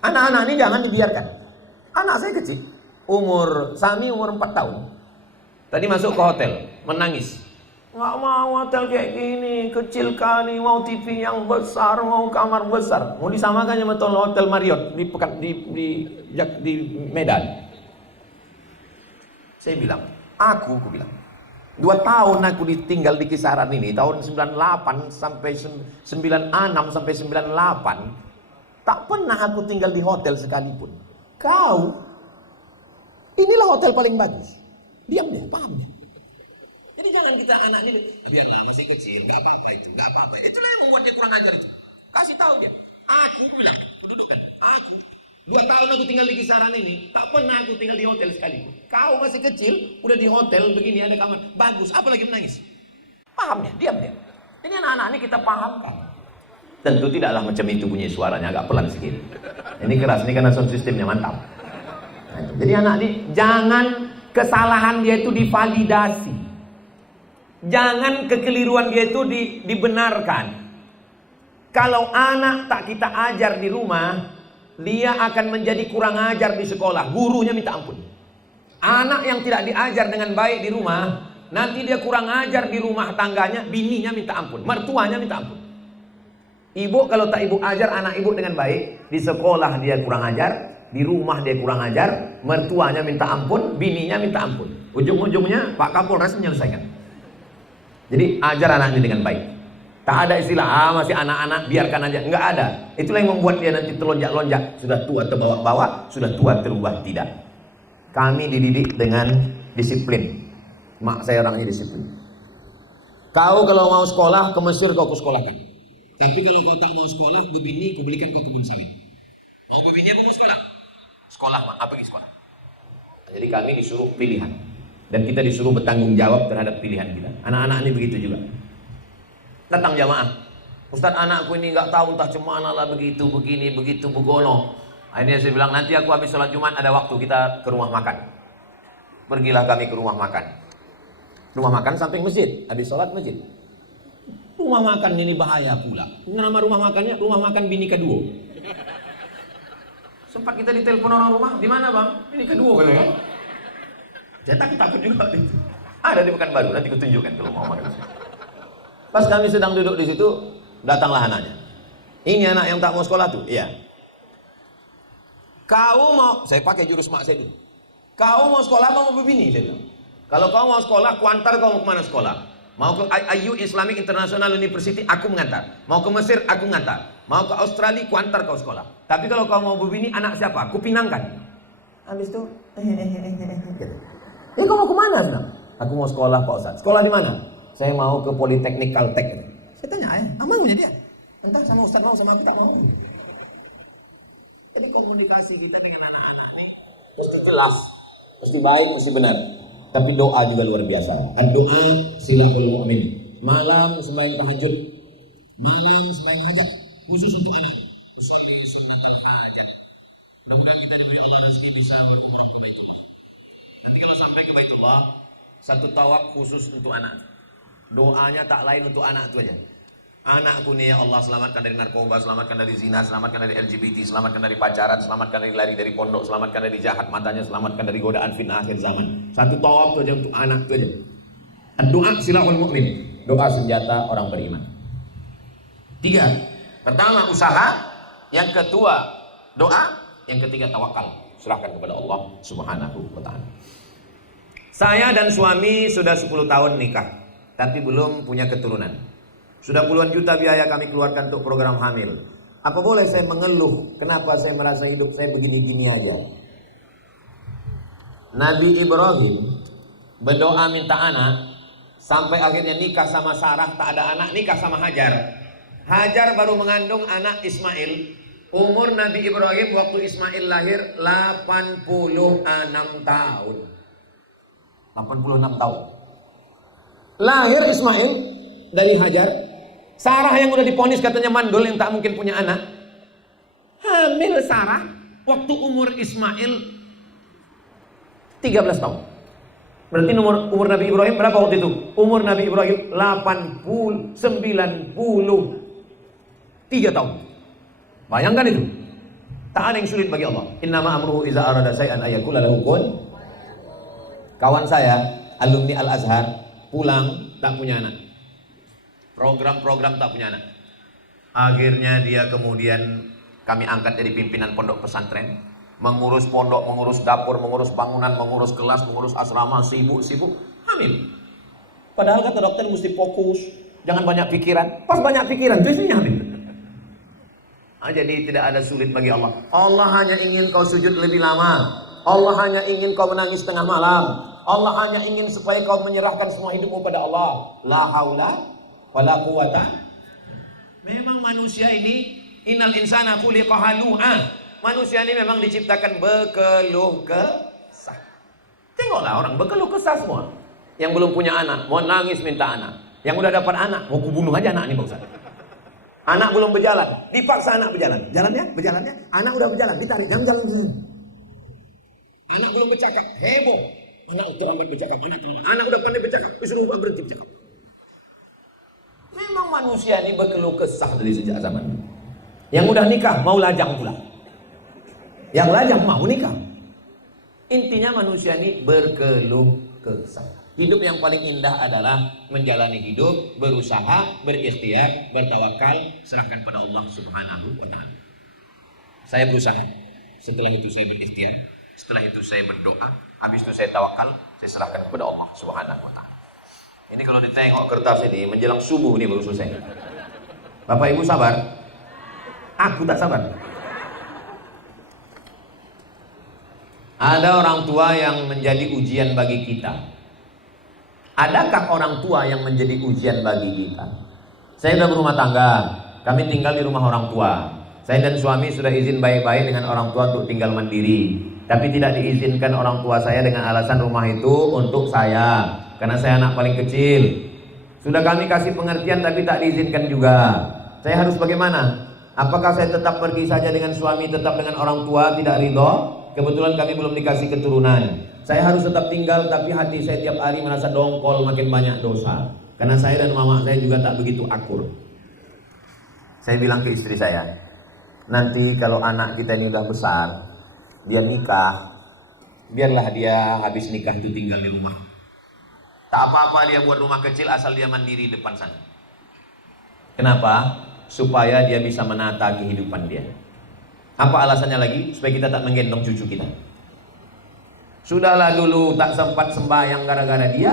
Anak-anak ini jangan dibiarkan. Anak saya kecil, Sami umur 4 tahun. Tadi masuk ke hotel, menangis. Nggak mau hotel kayak gini, kecil kali, mau TV yang besar, mau kamar besar. Mau disamakan sama hotel Marriott di Medan. Saya bilang, aku bilang, 2 tahun aku ditinggal di kisaran ini, tahun 98 sampai 96 sampai 98, tak pernah aku tinggal di hotel sekalipun. Kau, inilah hotel paling bagus. Diam deh, paham deh. Jadi jangan kita anak ini, biarlah masih kecil, nggak apa-apa itu, nggak apa-apa. Itulah yang membuat dia kurang ajar itu. Kasih tahu dia, aku bilang, kedudukan, aku 2 tahun aku tinggal di kisaran ini, tak pernah aku tinggal di hotel sekalipun. Kau masih kecil, udah di hotel begini ada kamar, bagus, apalagi menangis. Paham ya, diam dia. Ini anak-anak ini kita pahamkan. Tentu tidaklah macam itu bunyi suaranya, agak pelan sedikit. Ini keras, ini karena sound systemnya mantap. Nah, jadi anak ini jangan kesalahan dia itu divalidasi. Jangan kekeliruan dia itu dibenarkan. Kalau anak tak kita ajar di rumah, dia akan menjadi kurang ajar di sekolah. Gurunya minta ampun. Anak yang tidak diajar dengan baik di rumah, nanti dia kurang ajar di rumah tangganya, bininya minta ampun, mertuanya minta ampun. Ibu kalau tak ibu ajar anak ibu dengan baik, di sekolah dia kurang ajar, di rumah dia kurang ajar, mertuanya minta ampun, bininya minta ampun. Ujung-ujungnya Pak Kapolres menyelesaikan. Jadi ajar anak ini dengan baik. Tak ada istilah masih anak-anak biarkan aja, enggak ada. Itulah yang membuat dia nanti terlonjak-lonjak, sudah tua terbawa-bawa, sudah tua terubah. Tidak. Kami dididik dengan disiplin. Mak saya orangnya disiplin. Kau kalau mau sekolah ke Mesir kau sekolahkan. Tapi kalau kau tak mau sekolah, bebini kau belikan kau kebun sawit. Mau bebini apa mau sekolah? Sekolah mak, pergi sekolah. Jadi kami disuruh pilihan. Dan kita disuruh bertanggung jawab terhadap pilihan kita. Anak-anak ini begitu juga. Datang jamaah. Ustaz, anakku ini nggak tahu entah cemana lah begitu, begini, begitu, begono. Akhirnya saya bilang, nanti aku habis sholat Jumat ada waktu kita ke rumah makan. Pergilah kami ke rumah makan. Rumah makan samping masjid. Habis sholat masjid. Rumah makan ini bahaya pula. Nama rumah makannya rumah makan bini kedua. Sempat kita ditelepon orang rumah, di mana bang? Bini kedua katanya. Saya takut juga itu. Ada di Pekanbaru, nanti kutunjukkan kalau mau makan. Pas kami sedang duduk di situ, datanglah anaknya. Ini anak yang tak mau sekolah tuh, iya. Kau mau, saya pakai jurus mak saya dulu. Kau mau sekolah mau berbini, saya bilang. Kalau kau mau sekolah, kuantar kau mau kemana sekolah. Mau ke IU Islamic International University, aku mengantar. Mau ke Mesir, aku mengantar. Mau ke Australia, kuantar kau sekolah. Tapi kalau kau mau berbini, anak siapa? Aku pinangkan. Habis itu, kau mau kemana? Bilang. Aku mau sekolah Pak Ustaz. Sekolah di mana? Saya mau ke Politeknik Kaltek. Saya tanya, maunya dia? Entah sama Ustaz mau, sama aku tak mau. Jadi komunikasi kita dengan anak-anak mesti jelas, mesti baik, mesti benar. Tapi doa juga luar biasa. Doa silahul mu'min. Malam sembahyang tahajud, malam sembahyang hajat, khusus untuk anak. Sholli sunnatul hajat. Mudah-mudahan kita diberi Allah rezeki bisa berumrah ke Baitullah. Nanti kalau sampai ke Baitullah, satu tawaf khusus untuk anak. Doanya tak lain untuk anak itu aja. Anakku nih ya Allah, selamatkan dari narkoba, selamatkan dari zina, selamatkan dari LGBT, selamatkan dari pacaran, selamatkan dari lari dari pondok, selamatkan dari jahat matanya, selamatkan dari godaan fitnah akhir zaman. Satu tawaf itu aja untuk anak itu aja. Doa silahul mu'min. Doa senjata orang beriman. 3. Pertama usaha, yang kedua doa, yang ketiga tawakal. Serahkan kepada Allah Subhanahu wa taala. Saya dan suami sudah 10 tahun nikah, tapi belum punya keturunan. Sudah puluhan juta biaya kami keluarkan untuk program hamil. Apa boleh saya mengeluh kenapa saya merasa hidup saya begini-gini aja? Nabi Ibrahim berdoa minta anak, sampai akhirnya nikah sama Sarah, tak ada anak, nikah sama Hajar. Hajar baru mengandung anak Ismail. Umur Nabi Ibrahim waktu Ismail lahir 86 tahun. 86 tahun. Lahir Ismail dari Hajar. Sarah yang udah diponis katanya mandul, yang tak mungkin punya anak. Hamil Sarah waktu umur Ismail 13 tahun. Berarti umur Nabi Ibrahim berapa waktu itu? Umur Nabi Ibrahim 93 tahun. Bayangkan itu. Tak ada yang sulit bagi Allah. Innama amruhu iza arada syai'an ayakula lahu kun. Kawan saya, alumni Al-Azhar, pulang tak punya anak. Program-program tak punya anak. Akhirnya dia kemudian kami angkat jadi pimpinan pondok pesantren, mengurus pondok, mengurus dapur, mengurus bangunan, mengurus kelas, mengurus asrama, sibuk hamil. Padahal kata dokter mesti fokus, jangan banyak pikiran. Pas banyak pikiran, itu istrinya hamil. Jadi tidak ada sulit bagi Allah. Allah hanya ingin kau sujud lebih lama. Allah hanya ingin kau menangis tengah malam. Allah hanya ingin supaya kau menyerahkan semua hidupmu pada Allah. La haula wala quwata. Memang manusia ini innal insana khuliqa halu'a. Manusia ini memang diciptakan berkeluh kesah. Tengoklah orang berkeluh kesah semua. Yang belum punya anak, mau nangis minta anak. Yang udah dapat anak, mau kubunuh aja anak ini Pak Ustaz. Anak belum berjalan, dipaksa anak berjalan. Berjalannya, anak udah berjalan, ditarik, jangan jalan dulu. Anak belum bercakap, heboh. Anak terlambat bercakap, anak udah pandai bercakap, disuruh berhenti bercakap. Memang manusia ini berkeluh kesah dari sejak zaman. Yang udah nikah mau lajang pula. Yang lajang mau nikah. Intinya manusia ini berkeluh kesah. Hidup yang paling indah adalah menjalani hidup, berusaha, berikhtiar, bertawakal, serahkan pada Allah Subhanahu wa taala. Saya berusaha. Setelah itu saya berikhtiar, setelah itu saya berdoa, habis itu saya tawakal, saya serahkan kepada Allah Subhanahu wa taala. Ini kalau ditengok kertas ini menjelang subuh ini baru selesai. Bapak Ibu sabar? Aku tak sabar. Ada orang tua yang menjadi ujian bagi kita. Adakah orang tua yang menjadi ujian bagi kita? Saya sudah berumah tangga. Kami tinggal di rumah orang tua. Saya dan suami sudah izin baik-baik dengan orang tua untuk tinggal mandiri. Tapi tidak diizinkan orang tua saya dengan alasan rumah itu untuk saya. Karena saya anak paling kecil. Sudah kami kasih pengertian tapi tak diizinkan juga. Saya harus bagaimana? Apakah saya tetap pergi saja dengan suami, tetap dengan orang tua, tidak ridho? Kebetulan kami belum dikasih keturunan. Saya harus tetap tinggal tapi hati saya tiap hari merasa dongkol, makin banyak dosa. Karena saya dan mama saya juga tak begitu akur. Saya bilang ke istri saya, nanti kalau anak kita ini udah besar, dia nikah, biarlah dia habis nikah itu tinggal di rumah. Tak apa-apa dia buat rumah kecil asal dia mandiri depan sana. Kenapa? Supaya dia bisa menata kehidupan dia. Apa alasannya lagi? Supaya kita tak menggendong cucu kita. Sudahlah dulu tak sempat sembahyang gara-gara dia,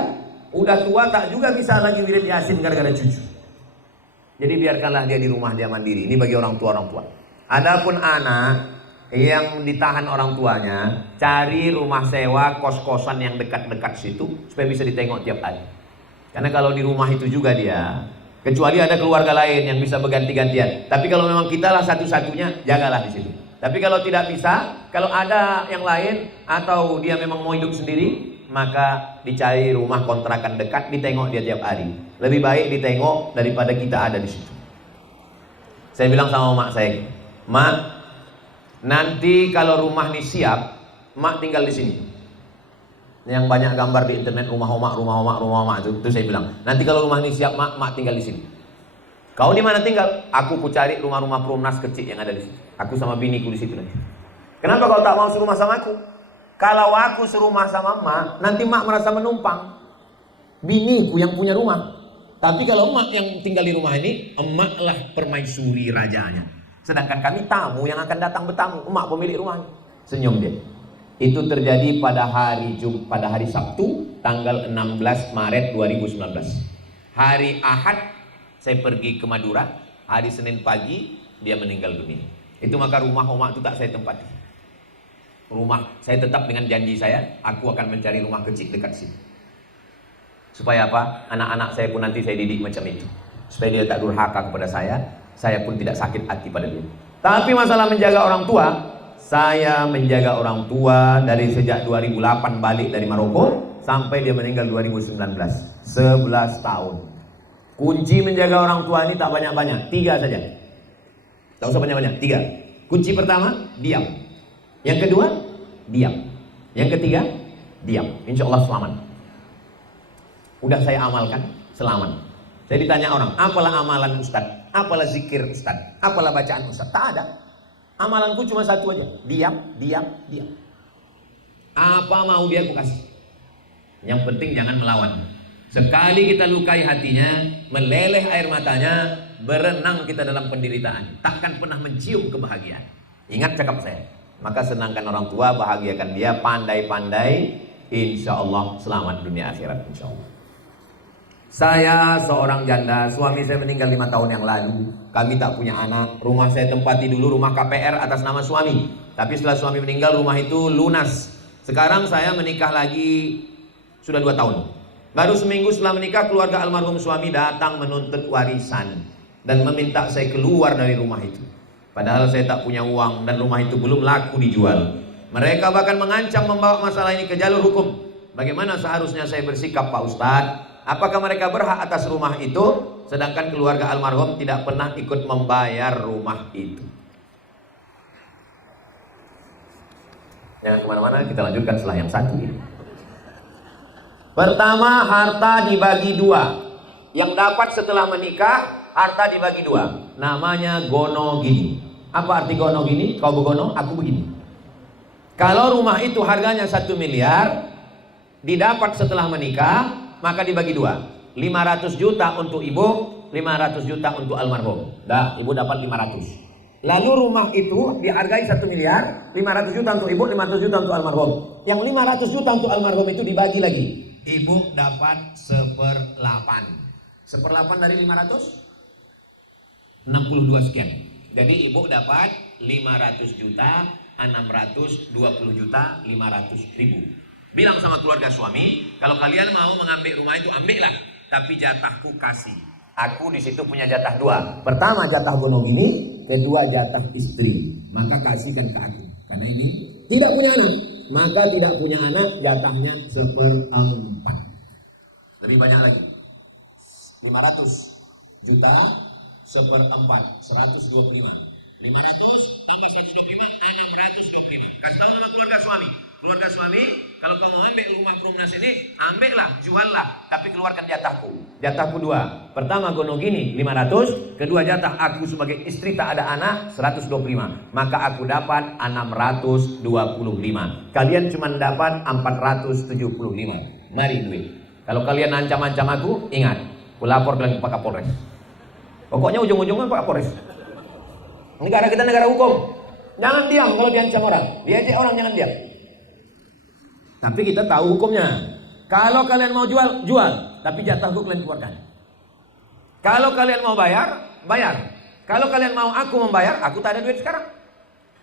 udah tua tak juga bisa lagi wirid yasin gara-gara cucu. Jadi biarkanlah dia di rumah dia mandiri. Ini bagi orang tua. Adapun anak yang ditahan orang tuanya, cari rumah sewa, kos-kosan yang dekat-dekat situ supaya bisa ditengok tiap hari. Karena kalau di rumah itu juga dia, kecuali ada keluarga lain yang bisa berganti-gantian. Tapi kalau memang kita lah satu-satunya, jagalah di situ. Tapi kalau tidak bisa, kalau ada yang lain atau dia memang mau hidup sendiri, maka dicari rumah kontrakan dekat, ditengok dia tiap hari. Lebih baik ditengok daripada kita ada di situ. Saya bilang sama mak saya, "Mak, nanti kalau rumah ini siap, mak tinggal di sini. Yang banyak gambar di internet rumah omak itu saya bilang, nanti kalau rumah ini siap, mak tinggal di sini. Kau di mana tinggal? Aku cari rumah-rumah perumnas kecil yang ada di situ. Aku sama biniku di situ nanti. Kenapa kau tak mau serumah sama aku? Kalau aku serumah sama mak, nanti mak merasa menumpang. Biniku yang punya rumah. Tapi kalau emak yang tinggal di rumah ini, emaklah permaisuri rajanya. Sedangkan kami tamu yang akan datang bertamu, emak pemilik rumahnya. Senyum dia. Itu terjadi pada hari Sabtu, tanggal 16 Maret 2019. Hari Ahad saya pergi ke Madura, hari Senin pagi dia meninggal dunia. Itu maka rumah emak itu tak saya tempati. Rumah saya tetap dengan janji saya, aku akan mencari rumah kecil dekat sini. Supaya apa? Anak-anak saya pun nanti saya didik macam itu. Supaya dia tak durhaka kepada saya pun tidak sakit hati pada dia. Tapi masalah menjaga orang tua, saya menjaga orang tua dari sejak 2008 balik dari Maroko sampai dia meninggal 2019. 11 tahun. Kunci menjaga orang tua ini tak banyak-banyak, 3 saja. Tak usah banyak-banyak, 3. Kunci pertama, diam. Yang kedua, diam. Yang ketiga, diam. Insya Allah selamat. Udah saya amalkan, selamat. Saya ditanya orang, apalah amalan Ustaz? Apalah zikir Ustaz? Apalah bacaan Ustaz? Tak ada. Amalanku cuma satu aja, diam, diam, diam. Apa mau dia aku kasih. Yang penting jangan melawan. Sekali kita lukai hatinya, meleleh air matanya, berenang kita dalam penderitaan, takkan pernah mencium kebahagiaan. Ingat cakap saya. Maka senangkan orang tua, bahagiakan dia, pandai-pandai, insya Allah selamat dunia akhirat, insya Allah. Saya seorang janda, suami saya meninggal 5 tahun yang lalu. Kami tak punya anak. Rumah saya tempati dulu rumah KPR atas nama suami. Tapi setelah suami meninggal, rumah itu lunas. Sekarang saya menikah lagi sudah 2 tahun. Baru seminggu setelah menikah, keluarga almarhum suami datang menuntut warisan dan meminta saya keluar dari rumah itu. Padahal saya tak punya uang dan rumah itu belum laku dijual. Mereka bahkan mengancam membawa masalah ini ke jalur hukum. Bagaimana seharusnya saya bersikap, Pak Ustadz? Apakah mereka berhak atas rumah itu? Sedangkan keluarga almarhum tidak pernah ikut membayar rumah itu. Jangan kemana-mana, kita lanjutkan setelah yang satu ini. Pertama, harta dibagi 2. Yang dapat setelah menikah, harta dibagi 2. Namanya gono gini. Apa arti gono gini? Kau begono, aku begini. Kalau rumah itu harganya 1 miliar, didapat setelah menikah, maka dibagi 2. 500 juta untuk ibu, 500 juta untuk almarhum. Dah, ibu dapat 500. Lalu rumah itu dihargai 1 miliar, 500 juta untuk ibu, 500 juta untuk almarhum. Yang 500 juta untuk almarhum itu dibagi lagi. Ibu dapat 1/8. 1/8 dari 500? 62 sekian. Jadi ibu dapat 500 juta, 620 juta, 500 ribu. Bilang sama keluarga suami, kalau kalian mau mengambil rumah itu ambillah, tapi jatahku kasih. Aku di situ punya jatah 2. Pertama jatah gono gini, kedua jatah istri. Maka kasihkan ke aku. Karena ini tidak punya anak, maka tidak punya anak jatahnya 1/4. Lebih banyak lagi. 500 juta 1/4, 125. 500 tambah 125, 625. Kasih tahu sama keluarga suami. Keluarga suami, kalau kau mau ambil rumah perumnas ini, ambillah, juallah, tapi keluarkan jatahku. Jatahku 2. Pertama gono gini 500, kedua jatah aku sebagai istri tak ada anak 125. Maka aku dapat 625. Kalian cuma dapat 475. Mari duit. Kalau kalian ancam-ancam aku, ingat, aku lapor ke Pak Kapolres. Pokoknya ujung-ujungnya Pak Kapolres. Negara kita negara hukum. Jangan diam kalau diancam orang. Diajak orang jangan diam. Tapi kita tahu hukumnya. Kalau kalian mau jual, jual. Tapi jatahku kalian keluarkan. Kalau kalian mau bayar, bayar. Kalau kalian mau aku membayar, aku tak ada duit sekarang.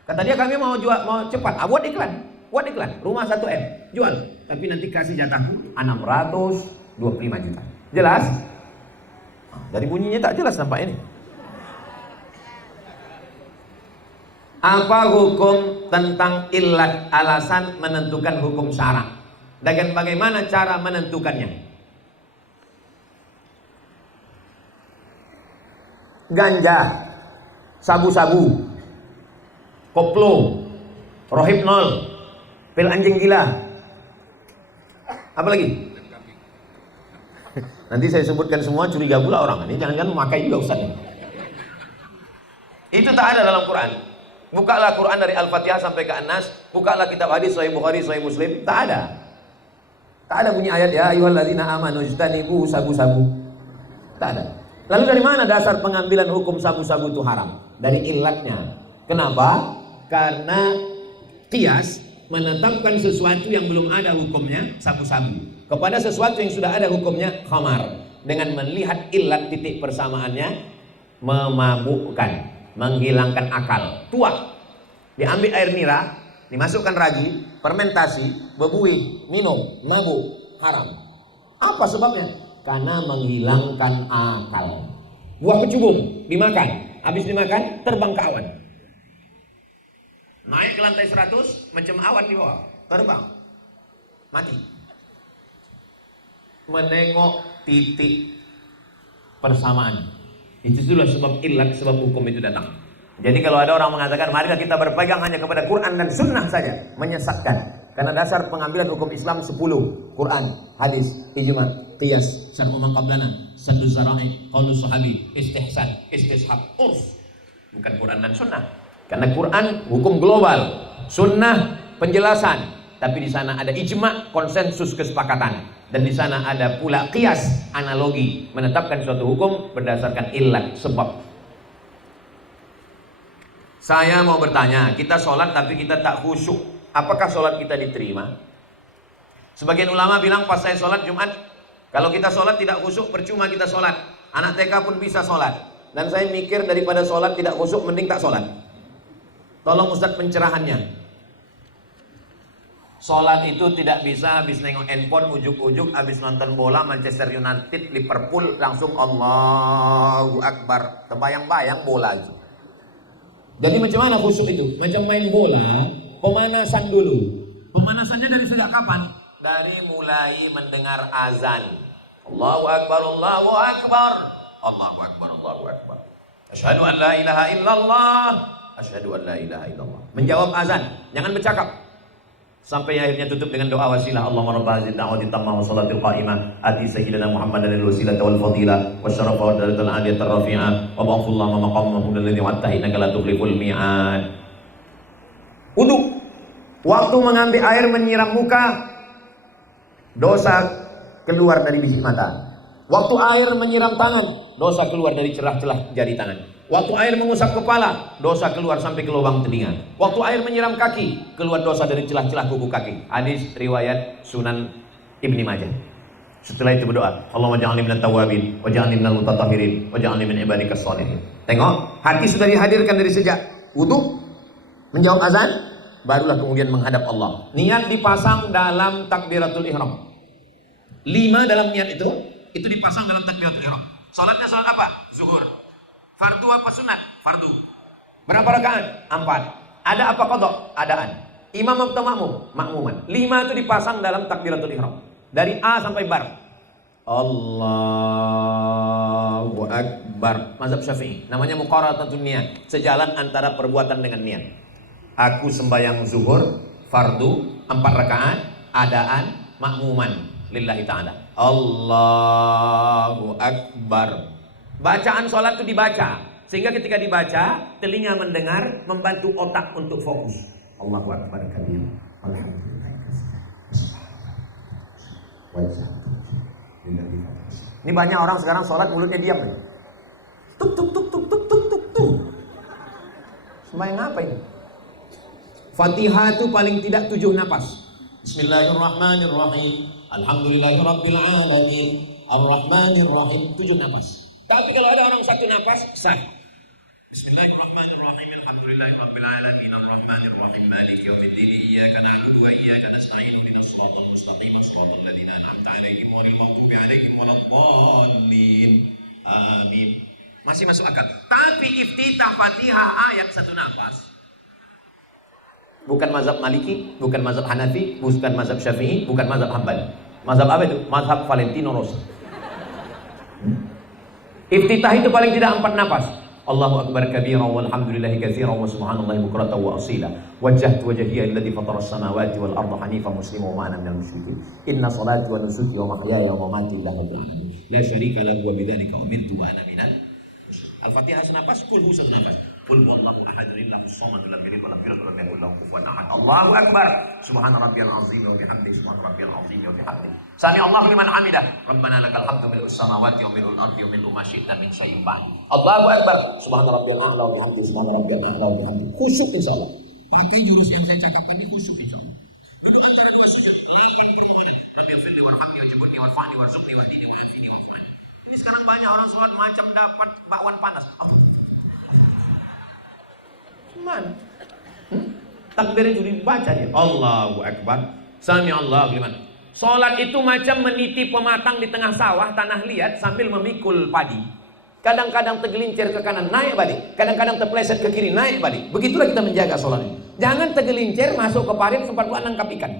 Kata dia kami mau jual, mau cepat. Buat iklan. Buat iklan. Rumah 1M. Jual. Tapi nanti kasih jatahku 625 juta. Jelas? Dari bunyinya tak jelas nampak ini. Apa hukum tentang illat, alasan menentukan hukum syara? Dan bagaimana cara menentukannya? Ganja, sabu-sabu, koplo, rohypnol, pil anjing gila. Apa lagi? Nanti saya sebutkan semua, curiga pula orang ini, jangan-jangan memakai juga Ustaz. Itu tak ada dalam Quran. Bukalah Quran dari Al-Fatihah sampai ke An-Nas, bukalah kitab hadis Sahih Bukhari, Sahih Muslim, tak ada. Tak ada bunyi ayat ya ayyuhalladzina amanu ijtanibu sabu-sabu. Tak ada. Lalu dari mana dasar pengambilan hukum sabu-sabu itu haram? Dari illatnya. Kenapa? Karena qiyas menetapkan sesuatu yang belum ada hukumnya sabu-sabu kepada sesuatu yang sudah ada hukumnya khamar, dengan melihat illat titik persamaannya, memabukkan, menghilangkan akal, tua. Diambil air nira, dimasukkan ragi, fermentasi, bebuih, minum, mabuk, haram. Apa sebabnya? Karena menghilangkan akal. Buah kecubung dimakan, habis dimakan terbang ke awan. Naik ke lantai 100, macam awan di bawah, terbang, mati. Menengok titik persamaan, itu itulah sebab illat, sebab hukum itu datang. Jadi kalau ada orang mengatakan marilah kita berpegang hanya kepada Quran dan Sunnah saja, menyesatkan. Karena dasar pengambilan hukum Islam 10, Quran, hadis, ijma, qiyas, syar'u man qablana, saddu zara'i, qaulus sahabi, istihsan, istishab, urf. Bukan Quran dan Sunnah. Karena Quran hukum global, Sunnah penjelasan, tapi di sana ada ijma, konsensus kesepakatan, dan di sana ada pula qiyas, analogi, menetapkan suatu hukum berdasarkan illat, sebab. Saya mau bertanya, kita sholat tapi kita tak khusyuk, apakah sholat kita diterima? Sebagian ulama bilang pas saya sholat Jumat, kalau kita sholat tidak khusyuk percuma kita sholat. Anak TK pun bisa sholat. Dan saya mikir daripada sholat tidak khusyuk mending tak sholat. Tolong Ustadz pencerahannya. Sholat itu tidak bisa habis nengok handphone ujuk-ujuk, habis nonton bola Manchester United, Liverpool langsung Allahu Akbar, terbayang-bayang bola itu. Jadi macam mana khusyuk itu? Macam main bola, pemanasan dulu. Pemanasannya dari sejak kapan? Dari mulai mendengar azan. Allahu Akbar, Allahu Akbar, Allahu Akbar, Allahu Akbar. Asyhadu an la ilaha illallah, asyhadu an la ilaha illallah. Menjawab azan, jangan bercakap. Sampai akhirnya tutup dengan doa wasilah. Allahumma rabb hadhihi da'wati tammah wa salatil qa'imah ati sayyidina Muhammadan al-wasilah wal fadilah wasyarafa wa darajatal 'aliyatar rafi'ah wa ba'athullahu maqamahu alladhi wa'ata innaka la tukhliful mi'ad. Wudu. Waktu mengambil air menyiram muka, dosa keluar dari biji mata. Waktu air menyiram tangan, dosa keluar dari celah-celah jari tangan. Waktu air mengusap kepala, dosa keluar sampai ke lubang telinga. Waktu air menyiram kaki, keluar dosa dari celah-celah kuku kaki. Hadis riwayat Sunan Ibni Majah. Setelah itu berdoa, Allahumma ja'alni minat tawabin, wa ja'alni minal mutatahhirin, wa ja'alni min ibadikas shalihin. Tengok, hati sudah dihadirkan dari sejak wudu, menjawab azan, barulah kemudian menghadap Allah. Niat dipasang dalam takbiratul ihram. 5 dalam niat itu dipasang dalam takbiratul ihram. Salatnya salat apa? Zuhur. Fardu apa sunat? Fardu. Berapa rakaat? 4. Ada apa qadha? Adaan. Imam atau makmum? Makmuman. 5 itu dipasang dalam takbiratul ihram. Dari A sampai bar. Allahu Akbar. Mazhab Syafi'i. Namanya muqaratatun niyat. Sejalan antara perbuatan dengan niat. Aku sembahyang zuhur, fardu, 4 rakaat, adaan, makmuman. Lillahi ta'ala. Allahu Akbar. Bacaan sholat itu dibaca, sehingga ketika dibaca telinga mendengar, membantu otak untuk fokus. Allahu Akbar kabir. Alhamdulillah. Ini banyak orang sekarang sholat mulutnya diam. Tuk tuk tuk tuk tuk tuk tuk tuk. Sembahyang apa ini? Fatihah itu paling tidak 7 napas. Bismillahirrahmanirrahim. Alhamdulillahirabbil alamin. Ar-Rahmanirrahim. 7 napas. Tapi kalau ada orang 1 napas, sah. Bismillahirrahmanirrahim. Alhamdulillahirabbil alamin. Ar-Rahmanirrahim. Maliki yaumiddin. Iyyaka na'budu wa iyyaka nasta'in. Ihdinas siratal mustaqim. Shiratal ladzina an'amta 'alaihim ghairil maghdubi 'alaihim waladdallin. Amin. Masih masuk akal. Tapi iftitah Fatihah ayat 1 napas. Bukan mazhab Maliki, bukan mazhab Hanafi, bukan mazhab Syafi'i, bukan mazhab Hambali. Mazhab apa itu? Mazhab Valentino Rossi. Iftitah itu paling tidak 4 napas. Allahu akbar kabira walhamdulillahi katsira wa subhanallahi bukratan wa asila. Wajjahtu wajhiya alladhi fatara as-samawati wal arda hanifan musliman wa ma ana minal musyrikin. Inna salati wa nusuki wa mahyaya wa mamati lillahi rabbil alamin. La syarika lahu wa bidzalika umirtu wa ana minal muslimin. Al-Fatihah senafas, qul hu senafas. Qul huwallahu ahad, Allahus samad, lam yalid wa lam yulad wa lam yakul lahu kufuwan ahad. Allahu akbar. Subhana rabbiyal azim wa bihamdihi, subhana rabbiyal azim wa bihamdihi. Sami Allahu liman hamidah. Rabbana lakal hamdu mil'us samawati wa mil'ul ardi wa mil'u ma syi'ta min syai'in ba'd. Allahu akbar. Subhana rabbiyal a'la wa bihamdihi, subhana rabbiyal a'la wa bihamdihi. Khusyuk insyaallah. Pakai jurus yang saya cakapkan ini khusyuk insyaallah. Berdoa antara dua sujud, 8 permohonan. Rabbighfirli warhamni wajibni warfa'ni warzuqni wahdini wa'afini wa'afani. Ini sekarang banyak orang sholat macam dapat bakwan panas. Cuman takbir itu dibaca dia. Allahu akbar. Sami Allahu liman. Salat itu macam meniti pematang di tengah sawah tanah liat sambil memikul padi. Kadang-kadang tergelincir ke kanan naik balik, kadang-kadang terpeleset ke kiri naik balik. Begitulah kita menjaga salat ini. Jangan tergelincir masuk ke parit sempat buat nangkap ikan.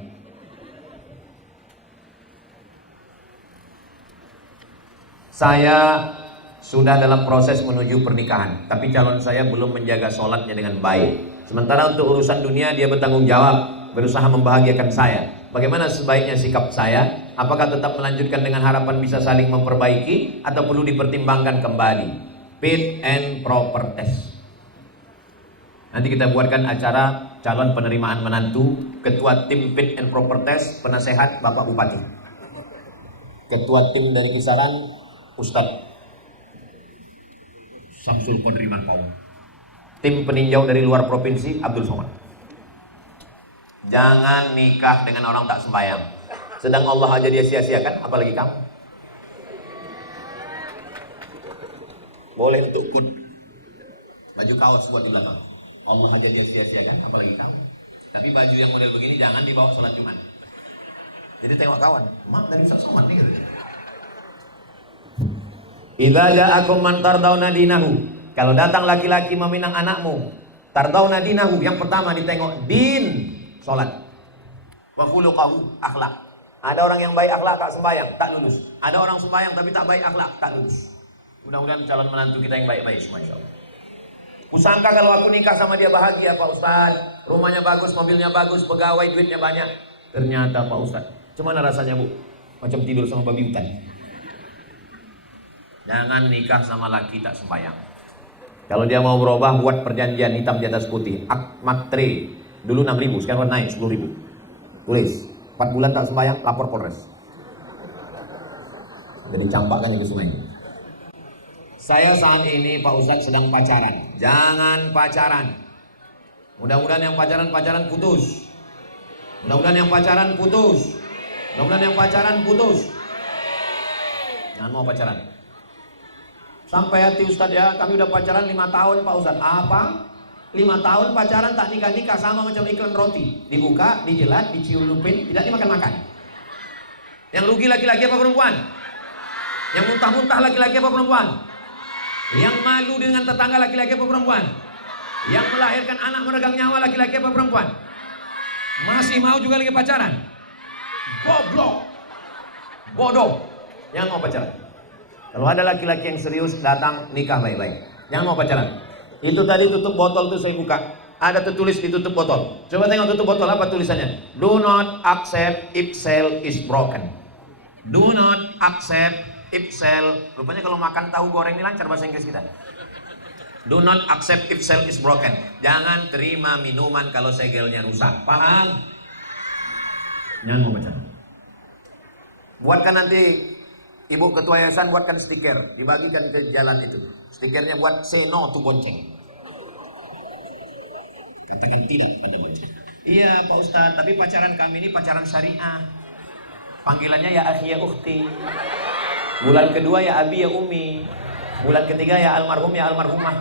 Saya sudah dalam proses menuju pernikahan, tapi calon saya belum menjaga sholatnya dengan baik. Sementara untuk urusan dunia dia bertanggung jawab, berusaha membahagiakan saya. Bagaimana sebaiknya sikap saya? Apakah tetap melanjutkan dengan harapan bisa saling memperbaiki atau perlu dipertimbangkan kembali? Fit and proper test. Nanti kita buatkan acara calon penerimaan menantu, ketua tim fit and proper test, penasehat Bapak Bupati, ketua tim dari Kisaran Ustadz Samsul Penerimaan Paul, tim peninjau dari luar provinsi Abdul Somad. Jangan nikah dengan orang tak sembahyang. Sedang Allah aja dia sia-siakan, apalagi kamu. Boleh untuk ikut baju kaos buat di belakang, Allah aja dia sia-siakan, apalagi kamu. Tapi baju yang model begini jangan dibawa sholat Jumat. Jadi tengok kawan, mak dari Ustaz Somad nih. Idza ja'akum man tardawna dinahu. Kalau datang laki-laki meminang anakmu, tardawna dinahu, yang pertama ditengok din, salat. Wa khuluquhu, akhlak. Ada orang yang baik akhlak tak sembahyang, tak lulus. Ada orang sembahyang tapi tak baik akhlak, tak lulus. Mudah-mudahan calon menantu kita yang baik-baik semua insyaallah. Kusangka kalau aku nikah sama dia bahagia Pak Ustaz, rumahnya bagus, mobilnya bagus, pegawai, duitnya banyak. Ternyata Pak Ustaz, cuman rasanya Bu, macam tidur sama babi hutan. Jangan nikah sama laki tak sembahyang. Kalau dia mau berubah, buat perjanjian hitam di atas putih. Akmatre, dulu 6.000, sekarang naik 10.000. Tulis, 4 bulan tak sembahyang, lapor Polres. Jadi campakkan itu sungai. Saya saat ini Pak Ustadz sedang pacaran. Jangan pacaran. Mudah-mudahan yang pacaran putus. Mudah-mudahan yang pacaran putus. Mudah-mudahan yang pacaran putus. Jangan mau pacaran. Sampai hati Ustadz ya, kami udah pacaran 5 tahun Pak Ustadz. Apa? 5 tahun pacaran tak nikah-nikah, sama macam iklan roti. Dibuka, dijelat, dicium-lupin, tidak dimakan-makan. Yang rugi laki-laki apa perempuan? Yang muntah-muntah laki-laki apa perempuan? Yang malu dengan tetangga laki-laki apa perempuan? Yang melahirkan anak meregang nyawa laki-laki apa perempuan? Masih mau juga lagi pacaran? Goblok, bodoh. Yang mau pacaran. Kalau ada laki-laki yang serius datang nikah baik-baik. Jangan mau pacaran. Itu tadi tutup botol tuh saya buka. Ada tertulis di tutup botol. Coba tengok tutup botol apa tulisannya? Do not accept if cell is broken. Do not accept if cell. Rupanya kalau makan tahu goreng ini lancar bahasa Inggris kita. Do not accept if cell is broken. Jangan terima minuman kalau segelnya rusak. Paham? Jangan mau pacaran. Buatkan nanti Ibu Ketua Yayasan buatkan stiker, dibagikan ke jalan itu. Stikernya buat say no to bonceng. Katakan tidak pada bonceng. Iya Pak Ustadz, tapi pacaran kami ini pacaran syariah. Panggilannya ya akhi ya ukhti. Bulan kedua ya abi ya umi. Bulan ketiga ya almarhum ya almarhumah.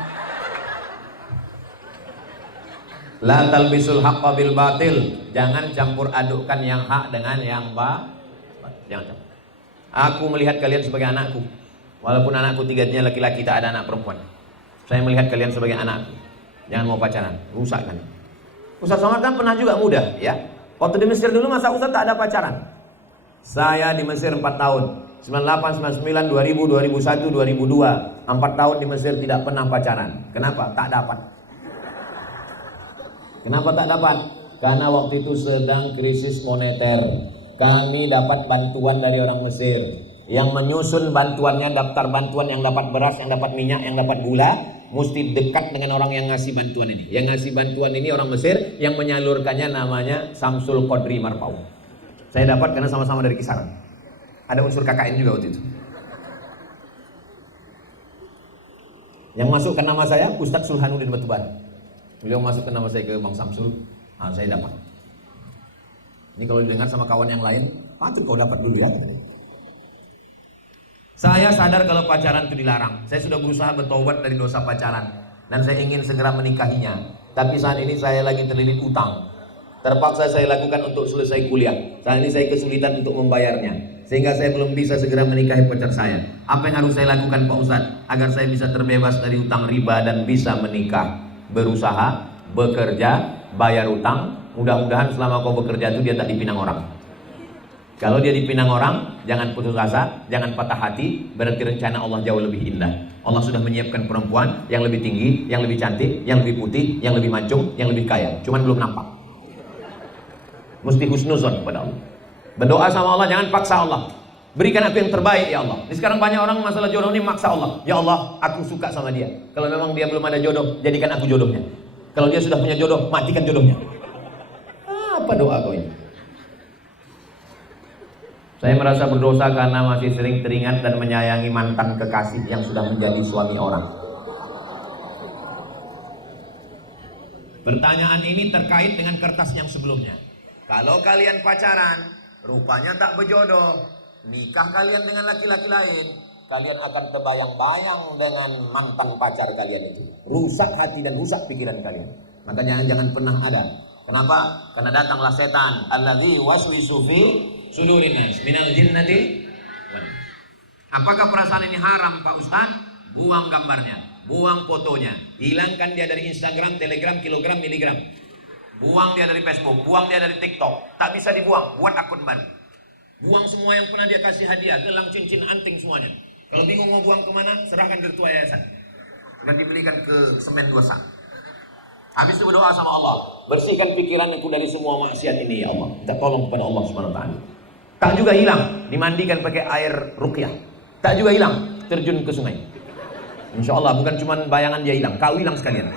La talbisul haqqa bil batil. Jangan campur adukkan yang hak dengan yang jangan campur. Aku melihat kalian sebagai anakku. Walaupun anakku tiganya laki-laki, tak ada anak perempuan. Saya melihat kalian sebagai anakku. Jangan mau pacaran, rusak kan. Ustaz Somad kan pernah juga muda ya. Waktu di Mesir dulu masa Ustaz tak ada pacaran. Saya di Mesir 4 tahun. 98, 99, 2000, 2001, 2002. 4 tahun di Mesir tidak pernah pacaran. Kenapa? Tak dapat. Kenapa tak dapat? Karena waktu itu sedang krisis moneter. Kami dapat bantuan dari orang Mesir. Yang menyusun bantuannya, daftar bantuan yang dapat beras, yang dapat minyak, yang dapat gula, mesti dekat dengan orang yang ngasih bantuan ini. Yang ngasih bantuan ini orang Mesir, yang menyalurkannya namanya Samsul Qadri Marpau. Saya dapat karena sama-sama dari Kisaran. Ada unsur KKN juga waktu itu. Yang masuk ke nama saya Ustadz Sulhanuddin Batubar. Beliau masuk ke nama saya ke Bang Samsul. Saya dapat. Ini kalau didengar sama kawan yang lain, patut kau dapat dulu ya. Saya sadar kalau pacaran itu dilarang. Saya sudah berusaha bertobat dari dosa pacaran dan saya ingin segera menikahinya. Tapi saat ini saya lagi terlilit utang. Terpaksa saya lakukan untuk selesai kuliah. Saat ini saya kesulitan untuk membayarnya, sehingga saya belum bisa segera menikahi pacar saya. Apa yang harus saya lakukan Pak Ustadz agar saya bisa terbebas dari utang riba dan bisa menikah? Berusaha, bekerja, bayar utang. Mudah-mudahan selama kau bekerja itu dia tak dipinang orang. Kalau dia dipinang orang, jangan putus asa, jangan patah hati. Berarti rencana Allah jauh lebih indah. Allah sudah menyiapkan perempuan yang lebih tinggi, yang lebih cantik, yang lebih putih, yang lebih mancung, yang lebih kaya. Cuman belum nampak. Mesti husnuzon kepada Allah. Berdoa sama Allah, jangan paksa Allah. Berikan aku yang terbaik ya Allah. Ini sekarang banyak orang masalah jodoh ini maksa Allah. Ya Allah, aku suka sama dia. Kalau memang dia belum ada jodoh, jadikan aku jodohnya. Kalau dia sudah punya jodoh, matikan jodohnya. Apa doa kau ini? Saya merasa berdosa karena masih sering teringat dan menyayangi mantan kekasih yang sudah menjadi suami orang. Pertanyaan ini terkait dengan kertas yang sebelumnya. Kalau kalian pacaran, rupanya tak berjodoh, nikah kalian dengan laki-laki lain, kalian akan terbayang-bayang dengan mantan pacar kalian itu. Rusak hati dan rusak pikiran kalian. Makanya jangan pernah ada. Kenapa? Karena datanglah setan. Alladzi waswisu fi sudurin nas minal jinnati. Apakah perasaan ini haram Pak Ustaz? Buang gambarnya, buang fotonya, hilangkan dia dari Instagram, Telegram, kilogram, miligram. Buang dia dari Facebook, buang dia dari TikTok. Tak bisa dibuang, buat akun baru. Buang semua yang pernah dia kasih hadiah, gelang, cincin, anting semuanya. Kalau bingung mau buang kemana, serahkan ke ketua yayasan. Dan dibelikan ke semen 2 sak. Habis itu berdoa sama Allah, bersihkan pikiranku dari semua maksiat ini ya Allah. Minta tolong kepada Allah Subhanahu wa taala. Tak juga hilang, dimandikan pakai air ruqyah. Tak juga hilang, terjun ke sungai. Insya Allah bukan cuma bayangan dia hilang, kau hilang sekalian.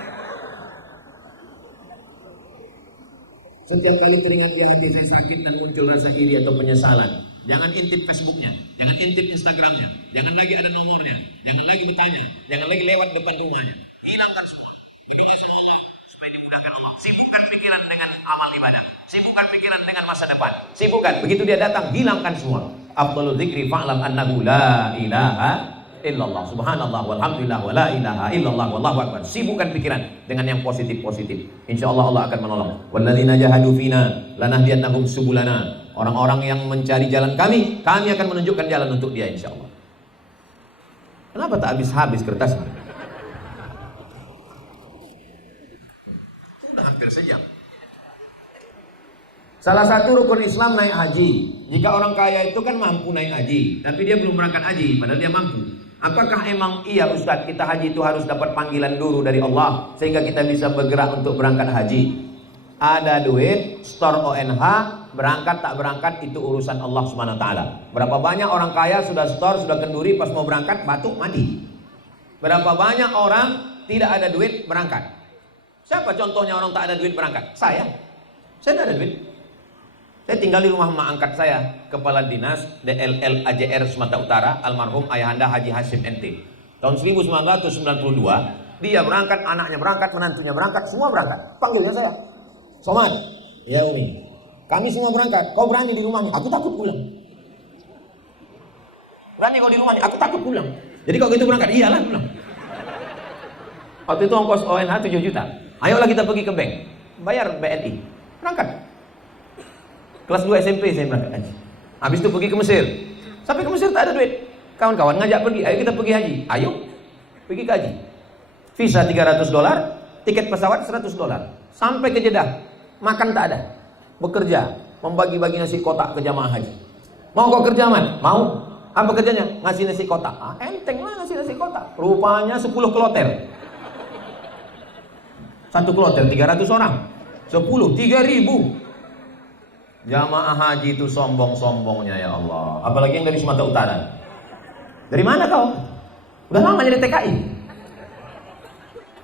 Setiap kali teringat hati saya sakit dan muncul rasa iri atau penyesalan, jangan intip Facebooknya, jangan intip Instagramnya, jangan lagi ada nomornya, jangan lagi bertanya, jangan lagi lewat depan rumahnya. Hilangkan semua. Begitu sama Allah supaya dimudahkan Allah. Sibukkan pikiran dengan amal ibadah, sibukkan pikiran dengan masa depan, sibukkan. Begitu dia datang, hilangkan semua. Afdhalul dzikri fa'lam annahu la ilaha illallah, subhanallah, walhamdulillah, wa la ilaha illallah, wallahu akbar. Sibukkan pikiran dengan yang positif-positif. Insya Allah Allah akan menolong. Walladzina jahadu fina lanahdiyannahum subulana. Orang-orang yang mencari jalan kami akan menunjukkan jalan untuk dia insya Allah. Kenapa tak habis-habis kertasnya? Sudah hampir sejam. Salah satu rukun Islam naik haji. Jika orang kaya itu kan mampu naik haji, tapi dia belum berangkat haji, padahal dia mampu. Apakah emang iya Ustadz kita haji itu harus dapat panggilan dulu dari Allah sehingga kita bisa bergerak untuk berangkat haji? Ada duit, store ONH, berangkat tak berangkat itu urusan Allah Subhanahu wa taala. Berapa banyak orang kaya sudah store, sudah kenduri, pas mau berangkat batuk mati. Berapa banyak orang tidak ada duit berangkat. Siapa contohnya orang tak ada duit berangkat? Saya tak ada duit. Saya tinggal di rumah mak angkat saya, Kepala Dinas DLL AJR Sumatera Utara, almarhum Ayahanda Haji Hashim NT. Tahun 1992, dia berangkat, anaknya berangkat, menantunya berangkat, semua berangkat. Panggilnya saya, Somad, ya Umi, kami semua berangkat, kau berani di rumahnya? Aku takut pulang. Berani kau di rumahnya? Aku takut pulang. Jadi kalau gitu berangkat? Iyalah pulang. Waktu itu ongkos ONH 7 juta. Ayolah kita pergi ke bank, bayar BNI, berangkat. Kelas 2 SMP saya berangkat haji. Habis itu pergi ke Mesir. Sampai ke Mesir tak ada duit. Kawan-kawan ngajak pergi, ayo kita pergi haji. Ayo, pergi ke haji. Visa $300, tiket pesawat $100. Sampai ke Jeddah, makan tak ada. Bekerja, membagi-bagi nasi kotak ke jamaah haji. Mau kau kerja man? Mau. Apa kerjanya? Ngasih nasi kotak. Enteng lah ngasih nasi kotak. Rupanya 10 kloter. Satu kloter 300 orang. 10, 3.000. Jamaah haji itu sombong-sombongnya ya Allah. Apalagi yang dari Sumatera Utara. Dari mana kau? Udah lama jadi TKI.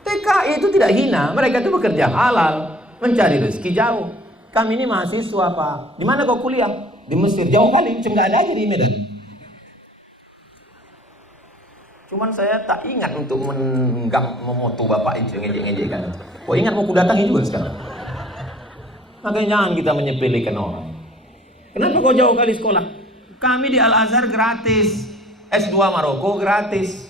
TKI itu tidak hina. Mereka itu bekerja halal, mencari rezeki jauh. Kami ini mahasiswa Pak. Di mana kau kuliah? Di Mesir. Jauh kali. Nggak ada aja di Medan. Cuman saya tak ingat untuk memoto bapak itu yang ngejek-ngejekkan. Kok ingat mau ku datangi juga sekarang. Makanya jangan kita menyepelekan orang. Kenapa kau jauh kali sekolah? Kami di Al-Azhar gratis. S2 Maroko gratis.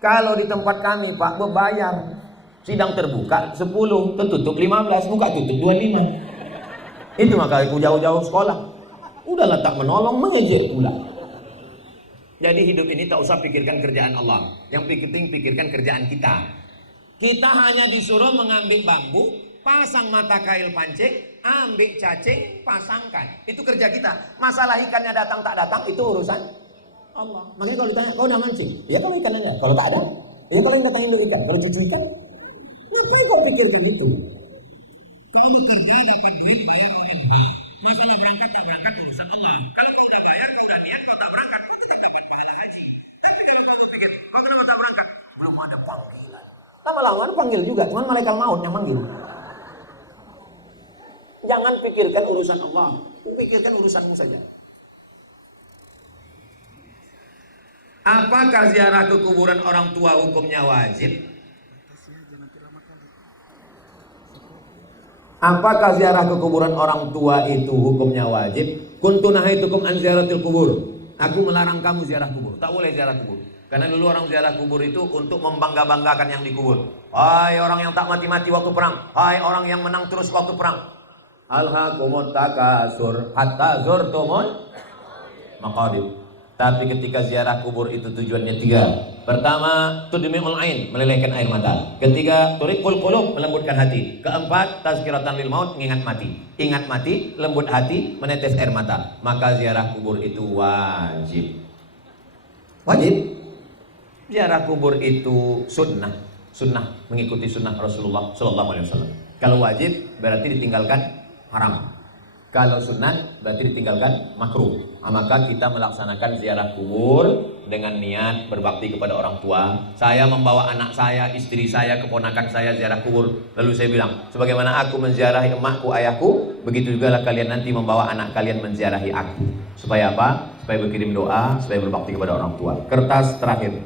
Kalau di tempat kami Pak berbayar. Sidang terbuka 10, tertutup 15, buka tutup 25. Itu maka aku jauh-jauh sekolah. Udahlah tak menolong, mengejek pula. Jadi hidup ini tak usah pikirkan kerjaan Allah. Yang pikirkan kerjaan kita. Kita hanya disuruh mengambil bambu, pasang mata kail pancing, ambil cacing, pasangkan. Itu kerja kita. Masalah ikannya datang tak datang itu urusan Allah. Makanya kalau ditanya, kau udah mancing? Ya kalau ikan ada. Kalau tak ada, ya kalau yang datangin ikan. Kalau cucu ikan, ngapain kau pikirkan itu? Kau bekerja dapat duit, bayar kawin. Masalah berangkat tak berangkat urusan Allah. Kalau kau udah bayar, kau udah niat, kau tak berangkat, kau tidak dapat pahala haji. Tapi kalau kau pikir, kau kenapa tak berangkat? Belum ada panggilan. Lama-lama panggil juga, cuman malaikat maut yang manggil. Jangan pikirkan urusan Allah, pikirkan urusanmu saja. Apakah ziarah ke kuburan orang tua hukumnya wajib? Apakah ziarah ke kuburan orang tua itu hukumnya wajib? Kuntu nahaitukum an ziaratil kubur. Aku melarang kamu ziarah kubur. Tak boleh ziarah kubur. Karena dulu orang ziarah kubur itu untuk membangga-banggakan yang dikubur. Hai orang yang tak mati-mati waktu perang. Hai orang yang menang terus waktu perang. Alhaakumut takasur hatta zurtumul maqabir. Tapi ketika ziarah kubur itu tujuannya 3. Pertama, tudmi'ul ain, melelehkan air mata. Ketiga, turiqul qulub, melembutkan hati. Keempat, tazkiratan lil maut, mengingat mati. Ingat mati, lembut hati, menetes air mata. Maka ziarah kubur itu wajib. Wajib. Ziarah kubur itu sunnah. Sunnah, mengikuti sunnah Rasulullah SAW. Kalau wajib berarti ditinggalkan haram. Kalau sunnah berarti ditinggalkan makruh. Maka kita melaksanakan ziarah kubur dengan niat berbakti kepada orang tua. Saya membawa anak saya, istri saya, keponakan saya ziarah kubur. Lalu saya bilang, sebagaimana aku menziarahi emakku, ayahku, begitu juga lah kalian nanti membawa anak kalian menziarahi aku. Supaya apa? Supaya berkirim doa, supaya berbakti kepada orang tua. Kertas terakhir.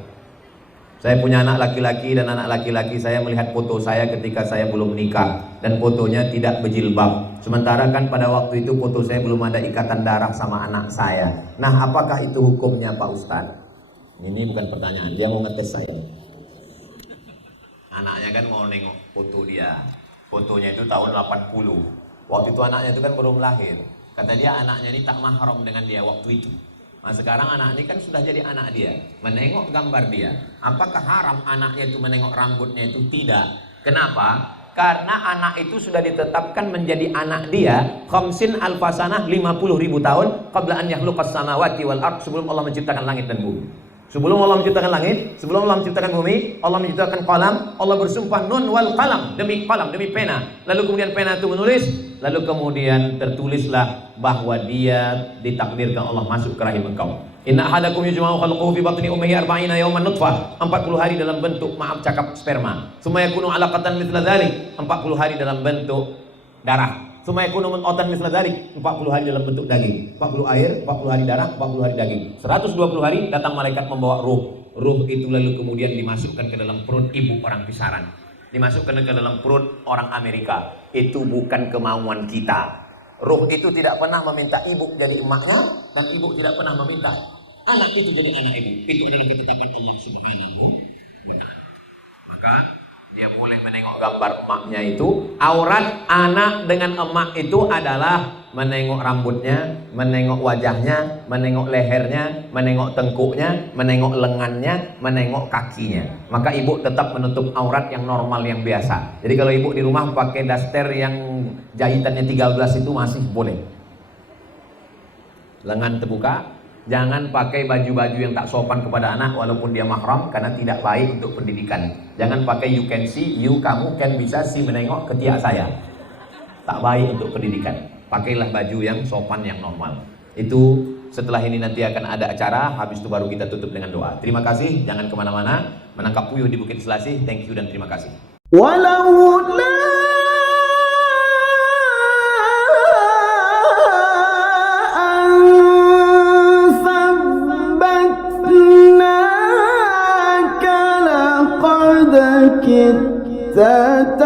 Saya punya anak laki-laki dan anak laki-laki saya melihat foto saya ketika saya belum menikah dan fotonya tidak berjilbab. Sementara kan pada waktu itu foto saya belum ada ikatan darah sama anak saya. Nah, apakah itu hukumnya Pak Ustadz? Ini bukan pertanyaan, dia mau ngetes saya. Anaknya kan mau nengok foto dia. Fotonya itu tahun 80. Waktu itu anaknya itu kan belum lahir. Kata dia anaknya ini tak mahram dengan dia waktu itu. Nah sekarang anak ini kan sudah jadi anak dia, menengok gambar dia. Apakah haram anaknya itu menengok rambutnya itu? Tidak. Kenapa? Karena anak itu sudah ditetapkan menjadi anak dia khamsin alfasanah 50.000 tahun qabla an yakhluqas samawati wal ard, sebelum Allah menciptakan langit dan bumi. Sebelum Allah menciptakan langit, sebelum Allah menciptakan bumi, Allah menciptakan qalam. Allah bersumpah nun wal qalam, demi qalam, demi pena. Lalu kemudian pena itu menulis, lalu kemudian tertulislah bahwa dia ditakdirkan Allah masuk ke rahim engkau. Inna ahadakum yujma'u khalquhu fi batni ummihi 40 yawman nutfah, 40 hari dalam bentuk sperma. Tsumma yakunu 'alaqatan mithla dzalik, 40 hari dalam bentuk darah. Tsumma yakunu mudghatan mithla dzalik, 40 hari dalam bentuk daging. 40 air, 40 hari darah, 40 hari daging. 120 hari datang malaikat membawa ruh. Ruh itu lalu kemudian dimasukkan ke dalam perut ibu orang pisaran. Dimasukkan ke dalam perut orang Amerika. Itu bukan kemauan kita. Ruh itu tidak pernah meminta ibu jadi emaknya, dan ibu tidak pernah meminta anak itu jadi anak ibu. Itu adalah ketetapan Allah Subhanahu wa ta'ala. Maka dia boleh menengok gambar emaknya itu. Aurat anak dengan emak itu adalah menengok rambutnya, menengok wajahnya, menengok lehernya, menengok tengkuknya, menengok lengannya, menengok kakinya. Maka ibu tetap menutup aurat yang normal, yang biasa. Jadi kalau ibu di rumah pakai daster yang jahitannya 13 itu masih boleh. lengan terbuka. Jangan pakai baju-baju yang tak sopan kepada anak walaupun dia mahram, karena tidak baik untuk pendidikan. Jangan pakai you can see, kamu can bisa see menengok ketiak saya. Tak baik untuk pendidikan. Pakailah baju yang sopan, yang normal. Itu setelah ini nanti akan ada acara, habis itu baru kita tutup dengan doa. Terima kasih, jangan kemana-mana. Menangkap puyuh di Bukit Selasih. Thank you dan terima kasih. كدت